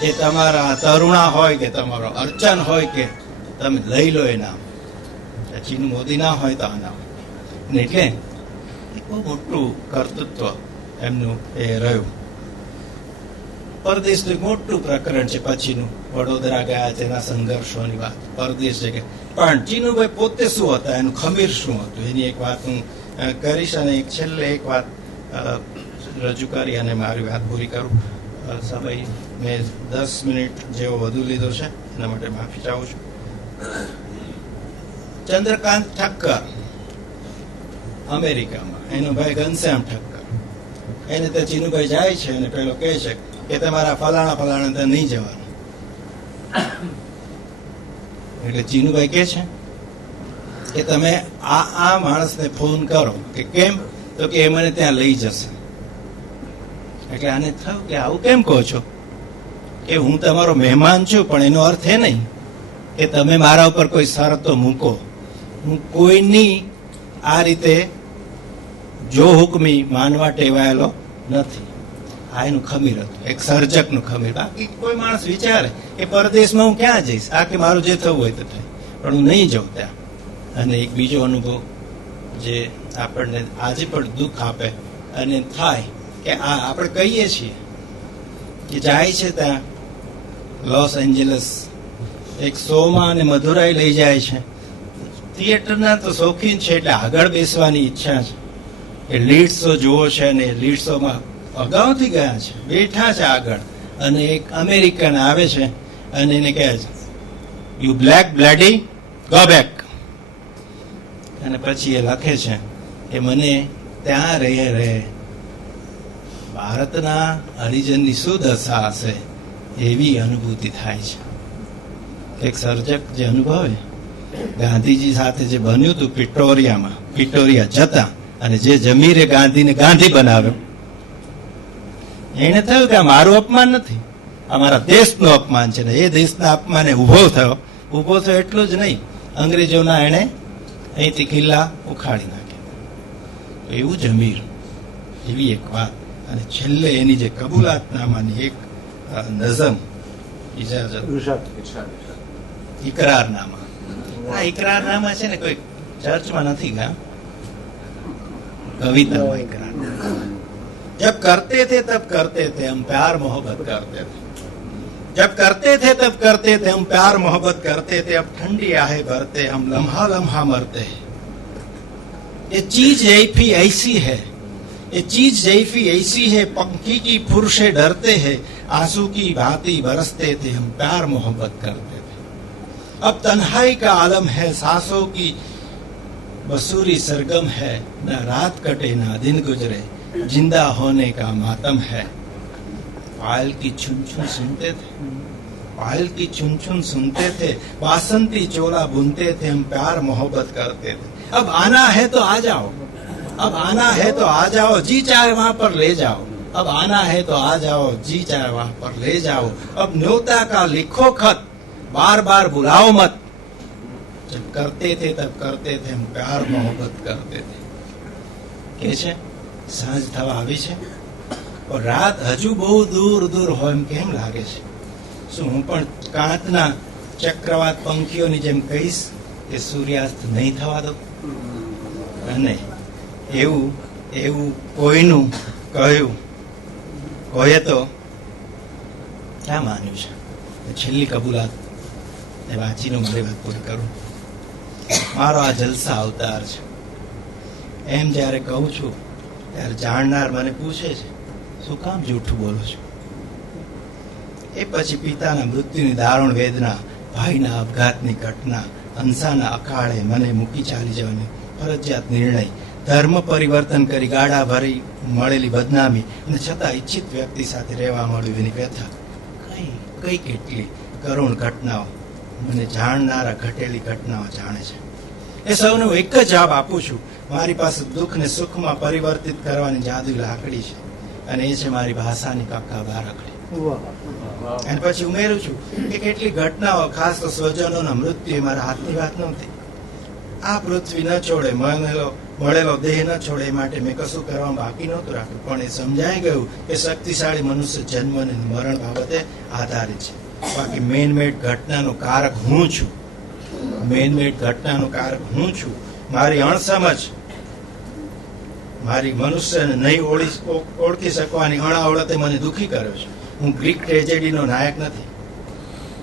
કે તમારા તરુણા હોય કે તમારો અર્ચન હોય કે તમે લઈ લો એ નામ. ચીનુ મોદી ના હોય તો આ નામ. એટલે બહુ મોટું કર્તૃત્વ એમનું એ રહ્યું. પરદેશનું મોટું પ્રકરણ છે પછીનું. વડોદરા ગયા તેના સંઘર્ષોની વાત, પરદેશ જગ્યા. પણ ચીનુભાઈ પોતે શું હતા, એનું ખમીર શું હતું, એની એક વાત હું કરીશ. અને એક છેલ્લે એક વાત રજૂ કરી અને મારી વાત પૂરી કરું. સમય મેં 10 મિનિટ જેવો વધુ લીધો છે, એના માટે માફી ચાહું છું. ચંદ્રકાંત ઠક્કર અમેરિકામાં, એનો ભાઈ ઘનશ્યામ ઠક્કર, એને તે ચીનુભાઈ જાય છે અને પેલો કહે છે કે તમારા ફલાણા ત્યાં નહીં જવાનું. એટલે ચીનુભાઈ કહે છે કે તમે આ માણસને ફોન કરો. કે કેમ? તો કે એ મને ત્યાં લઈ જશે. એટલે આને થયું કે આવું કેમ કહો છો, કે હું તમારો મહેમાન છું, પણ એનો અર્થ એ નહીં કે તમે મારા ઉપર કોઈ શરતો મૂકો. હું કોઈની આ રીતે જો હુકમી માનવા ટેવાયેલો નથી. આ એનું ખમીર હતું, એક સર્જકનું ખમીર. બાકી કોઈ માણસ વિચારે કે પરદેશમાં હું ક્યાં જઈશ, આ કે મારું જે થવું હોય તો થાય, પણ હું નહીં જાઉં ત્યાં. અને એક બીજો અનુભવ જે આપણને આજે પણ દુઃખ આપે અને થાય કે આ આપણે કહીએ છીએ કે જાય છે ત્યાં લોસ એન્જલસ એક શોમાં અને મધુરાઈ લઈ જાય છે. થિયેટરના તો શોખીન છે, એટલે આગળ બેસવાની ઈચ્છા છે. એ લીડ શો જોવો છે, અને લીડ શોમાં અગાઉથી ગયા છે, બેઠા છે આગળ, અને એક અમેરિકન આવે છે અને એને કહે છે you black bloody go back. અને પછી એ લખે છે કે મને ત્યાં રહે ભારતના હરિજનની શું દશા હશે એવી અનુભૂતિ થાય છે. એક સર્જક જે અનુભવે, ગાંધીજી સાથે જે બન્યું હતું પ્રિટોરિયા જતા, અને જે જમીરે ગાંધીને ગાંધી બનાવ્યો, એને થયું કે આ મારું અપમાન નથી, આ મારા દેશનું અપમાન છે. ને એ દેશના અપમાને ઉભો થયો એટલું જ નહીં, અંગ્રેજોના એને અહીંથી કિલ્લા ઉખાડી નાખ્યા. એવું જમીર, એવી એક વાત. અને છેલ્લે એની જે કબૂલાતનામાની એક નઝમ, ઇકરારનામા. આ ઇકરારનામા છે ને કોઈ ચર્ચમાં નથી ગયા, કવિતામાં ઇકરારનામા. जब करते थे तब करते थे हम प्यार मोहब्बत करते थे, जब करते थे तब करते थे हम प्यार मोहब्बत करते थे, अब ठंडी आहें भरते हम लम्हा लम्हा मरते हैं. ये चीज जैफी ऐसी है, ये चीज जैफी ऐसी है, पंखी की फुर से डरते हैं, आंसू की भांति बरसते थे हम प्यार मोहब्बत करते थे. अब तन्हाई का आलम है, सांसों की बसूरी सरगम है, न रात कटे न दिन गुजरे, जिंदा होने का मातम है. पायल की छुन छुन सुनते थे, पायल की छुन छुन सुनते थे, बासंती चोला बुनते थे हम प्यार मोहब्बत करते थे. अब आना है तो आ जाओ, अब आना है तो आ जाओ, जी चाहे वहां पर ले जाओ. अब आना है तो आ जाओ, जी चाहे वहां पर ले जाओ. अब न्योता का लिखो खत, बार बार बुलाओ मत. जब करते थे तब करते थे हम प्यार मोहब्बत करते थे. કે છે સાંજ થવા આવી છે, પણ રાત હજુ બહુ દૂર દૂર હોય એમ કેમ લાગે છે? શું હું પણ કાંતના ચક્રવાત પંખીઓની જેમ કહીશ કે સૂર્યાસ્ત નહીં થવા દો? અને એવું એવું કોઈનું કહ્યું કોઈએ તો ક્યાં માન્યું છે? છેલ્લી કબૂલાત એ વાંચીને મારી વાત પૂરી કરું. મારો આ જલસા અવતાર છે એમ જ્યારે કહું છું ત્યારે જાણનાર મને પૂછે છે, શું કામ જૂઠું બોલો છો? એ પછી પિતાના મૃત્યુની દારૂણ વેદના, ભાઈના આપઘાતની ઘટના, અંસાના અખાડે મને મૂકી ચાલી જવાની ફરજિયાત નિર્ણય, ધર્મ પરિવર્તન કરી ગાડા ભરી મળેલી બદનામી અને છતાં ઈચ્છિત વ્યક્તિ સાથે રહેવા મળ્યું એની વ્યથા, કઈ કેટલી કરુણ ઘટનાઓ મને જાણનારા ઘટેલી ઘટનાઓ જાણે છે. એ સૌને હું એક જ જવાબ આપું છું, મારી પાસે દુઃખને સુખમાં પરિવર્તિત કરવાની જાદુઈ લાકડી છે અને એ છે મારી ભાષાની કાકા બારકડી. અને પછી ઉમેરું છું કે કેટલી ઘટનાઓ, ખાસ તો સ્વજનોના મૃત્યુ, એ મારા હાથની વાત નહોતી. આ પૃથ્વી ન છોડે, મળેલો દેહ ન છોડે એ માટે મેં કશું કરવામાં બાકી નહોતું રાખ્યું. પણ એ સમજાઈ ગયું કે શક્તિશાળી મનુષ્ય જન્મ અને મરણ બાબતે આધારિત છે. બાકી મેનમેડ ઘટનાનું કારક હું છું. મેનમેડ ઘટનાનું કારક હું છું. મારી અણસમજ, મારી મનુષ્યને નહીં ઓળખી શકવાની અણાવડતે મને દુઃખી કર્યો છે. હું ગ્રીક ટ્રેજેડીનો નાયક નથી.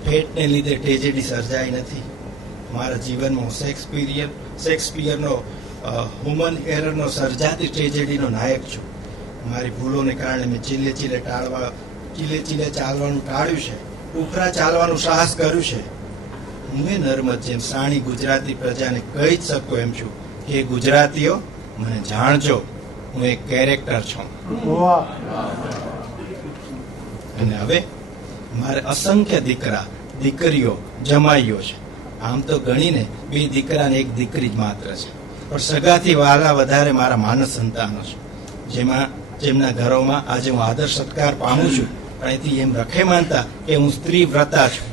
ફેટને લીધે ટ્રેજેડી સર્જાઈ નથી. મારા જીવનમાં હું શેક્સપિયરનો હ્યુમન એરરનો સર્જાતી ટ્રેજેડીનો નાયક છું. મારી ભૂલોને કારણે મેં ચીલે ચીલે ચાલવાનું ટાળ્યું છે. ઉફરા ચાલવાનું સાહસ કર્યું છે. હું એ નર્મદ જેમ સાણી ગુજરાતી પ્રજાને કહી જ શકું એમ છું કે ગુજરાતીઓ મને જાણજો, હું એક કેરેક્ટર છું. અને હવે મારે અસંખ્ય દીકરા દીકરીઓ જમાઈઓ છે. આમ તો ગણીને 2 દીકરા ને 1 દીકરી જ માત્ર છે. પણ સગાથી વાલા વધારે મારા માનસ સંતાનો છે, જેમના ઘરોમાં આજે હું આદર સત્કાર પામું છું. પણ એથી એમ રખે માનતા કે હું સ્ત્રી વ્રતા છું.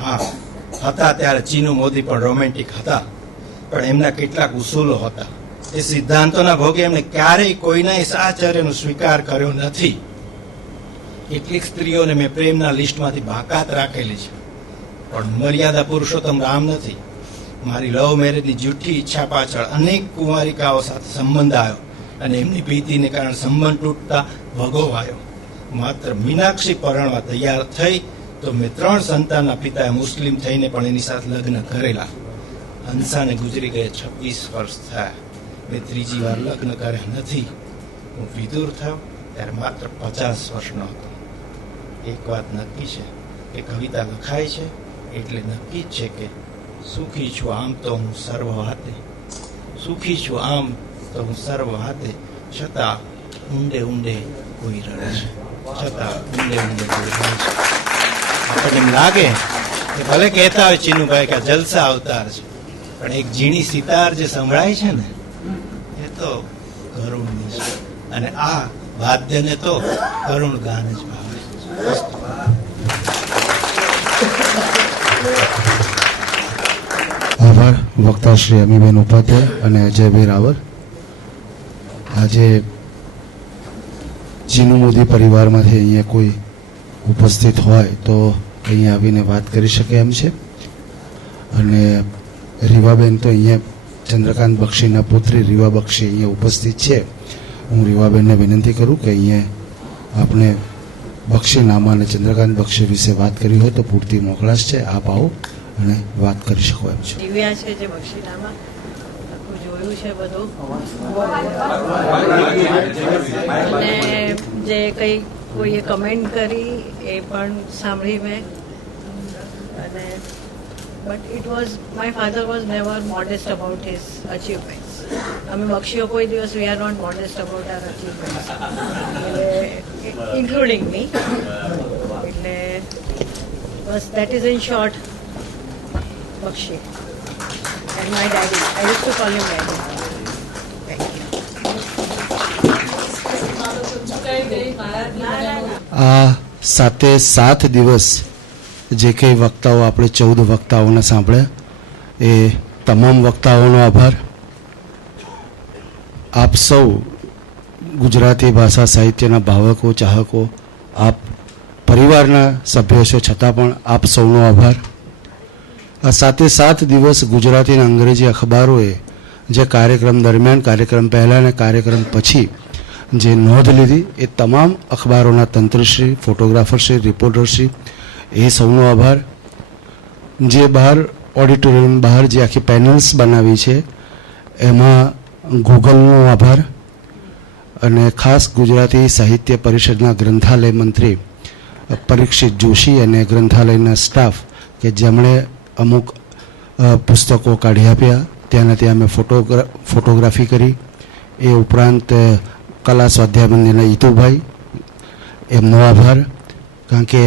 હા, હતા ત્યારે ચીનુ મોદી પણ રોમેન્ટિક હતા, પણ એમના કેટલાક ઉસૂલો હતા. એ સિદ્ધાંતોના ભોગે એમણે ક્યારેય કોઈના સાહચર્યનો સ્વીકાર કર્યો નથી. કેટલીક સ્ત્રીઓને મેં પ્રેમના લિસ્ટમાંથી બાકાત રાખેલી છે, પણ મર્યાદા પુરુષોત્તમ રામ નથી. મારી લવ મેરેજની જૂઠી ઈચ્છા પાછળ અનેક કુંવારિકાઓ સાથે સંબંધ આવ્યો અને એમની ભીતિને કારણે સંબંધ તૂટતા ભોગવાયો. માત્ર મીનાક્ષી પરણવા તૈયાર થઈ તો મેં 3 સંતાનના પિતાએ મુસ્લિમ થઈને પણ એની સાથે લગ્ન કરેલા. હંસાને ગુજરી ગયા 26 વર્ષ થયા. મેં 3જી વાર લગ્ન કર્યા નથી. હું વિદુર થયો ત્યારે માત્ર 50 વર્ષનો હતો. એક વાત નક્કી છે કે કવિતા લખાય છે એટલે નક્કી જ છે કે સુખી છું આમ તો હું સર્વ હાથે, સુખી છું આમ તો હું સર્વ હાથે, છતાં ઊંડે ઊંડે કોઈ રડે છે, છતાં ઊંડે ઊંડે કોઈ રડે છે. આપણને એમ લાગે કે ભલે કહેતા હોય ચીનુભાઈ કે આ જલસા અવતાર છે, પણ એક ઝીણી સિતાર જે સંભળાય છે ને એ તો કરુણની છે. અને આ વાદ્યને તો કરુણ ગાન જ ભાવે. આભાર વક્તા શ્રી અમીબેન ઉપાધ્યાય અને અજયભાઈ રાવર. આજે ચીનુ મોદી પરિવારમાંથી અહીંયા કોઈ ઉપસ્થિત હોય તો અહીંયા આવીને વાત કરી શકે એમ છે. અને રીવાબેન તો અહીંયા ચંદ્રકાંત બક્ષીના પુત્રી રીવા બક્ષી અહીંયા ઉપસ્થિત છે. હું રીવાબેનને વિનંતી કરું કે અહીંયા આપણે બક્ષીનામા અને ચંદ્રકાંત બક્ષી વિશે વાત કરી હોય તો પૂરતી મોકળાશ છે. આપ આવો અને વાત કરી શકો એમ છે. દિવ્યા છે જે બક્ષીનામા આખું જોયું છે બધું, અને જે કંઈ કોઈએ કમેન્ટ કરી એ પણ સાંભળી મેં. અને but it was, my father was never modest about his achievements. અમે બક્ષીઓ કોઈ દિવસ we are not modest about our achievements, including me. એટલે બસ that is in short Bakshi and my daddy. I used to call him daddy. Thank you. આ 7 દિવસ જે કંઈ વક્તાઓ આપણે 14 વક્તાઓને સાંભળ્યા એ તમામ વક્તાઓનો આભાર. આપ સૌ ગુજરાતી ભાષા સાહિત્યના ભાવકો ચાહકો, આપ પરિવારના સભ્યો છો, છતાં પણ આપ સૌનો આભાર. આ 7 દિવસ ગુજરાતી અને અંગ્રેજી અખબારોએ જે કાર્યક્રમ દરમિયાન, કાર્યક્રમ પહેલાં અને કાર્યક્રમ પછી જે નોંધ લીધી, એ તમામ અખબારોના તંત્રશ્રી, ફોટોગ્રાફરશ્રી, રિપોર્ટરશ્રી, એ સૌનો આભાર. જે બહાર ઓડિટોરિયમ બહાર જે આખી પેનલ્સ બનાવી છે એમાં ગૂગલનો આભાર, અને ખાસ ગુજરાતી સાહિત્ય પરિષદના ગ્રંથાલય મંત્રી પરીક્ષિત જોશી અને ગ્રંથાલયના સ્ટાફ કે જેમણે અમુક પુસ્તકો કાઢી આપ્યા, ત્યાંના ત્યાં અમે ફોટોગ્રાફી કરી. એ ઉપરાંત કલા સ્વાધ્યાય મંદિરના ઈતુભાઈ, એમનો આભાર, કારણ કે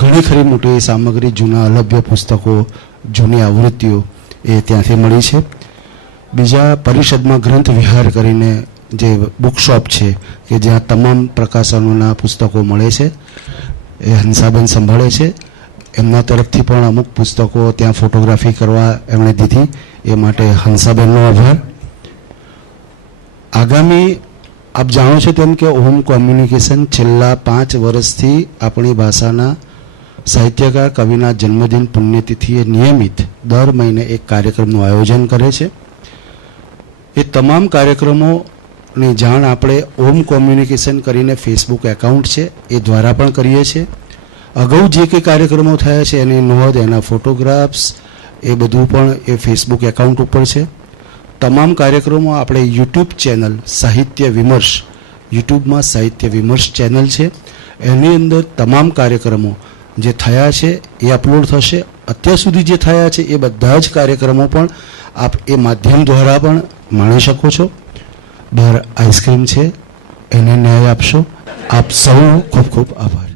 ઘણી ખરી મોટી સામગ્રી, જૂના અલભ્ય પુસ્તકો, જૂની આવૃત્તિઓ એ ત્યાંથી મળી છે. બીજા પરિષદમાં ગ્રંથ વિહાર કરીને જે બુકશોપ છે કે જ્યાં તમામ પ્રકાશનોના પુસ્તકો મળે છે, એ હંસાબેન સંભાળે છે. એમના તરફથી પણ અમુક પુસ્તકો ત્યાં ફોટોગ્રાફી કરવા એમણે દીધી, એ માટે હંસાબેનનો આભાર. આગામી આપ જાણો છો તેમ કે ઓમ કોમ્યુનિકેશન છેલ્લા 5 વર્ષથી આપણી ભાષાના સાહિત્યકાર કવિના જન્મદિન પુણ્યતિથિએ નિયમિત દર મહિને એક કાર્યક્રમનું આયોજન કરે છે. એ તમામ કાર્યક્રમોની જાણ આપણે ઓમ કોમ્યુનિકેશન કરીને ફેસબુક એકાઉન્ટ છે એ દ્વારા પણ કરીએ છીએ. અગાઉ જે કંઈ કાર્યક્રમો થયા છે એની નોંધ, એના ફોટોગ્રાફ્સ, એ બધું પણ એ ફેસબુક એકાઉન્ટ ઉપર છે. તમામ કાર્યક્રમો આપણે યુટ્યુબ ચેનલ સાહિત્ય વિમર્શ, યુટ્યુબમાં સાહિત્ય વિમર્શ ચેનલ છે, એની અંદર તમામ કાર્યક્રમો જે થયા છે એ અપલોડ થશે. અત્યાર સુધી જે થયા છે એ બધા જ કાર્યક્રમો પણ આપ એ માધ્યમ દ્વારા પણ માણી શકો છો. બહાર આઈસ્ક્રીમ છે, એને ન્યાય આપશો. આપ સૌનો ખૂબ ખૂબ આભાર.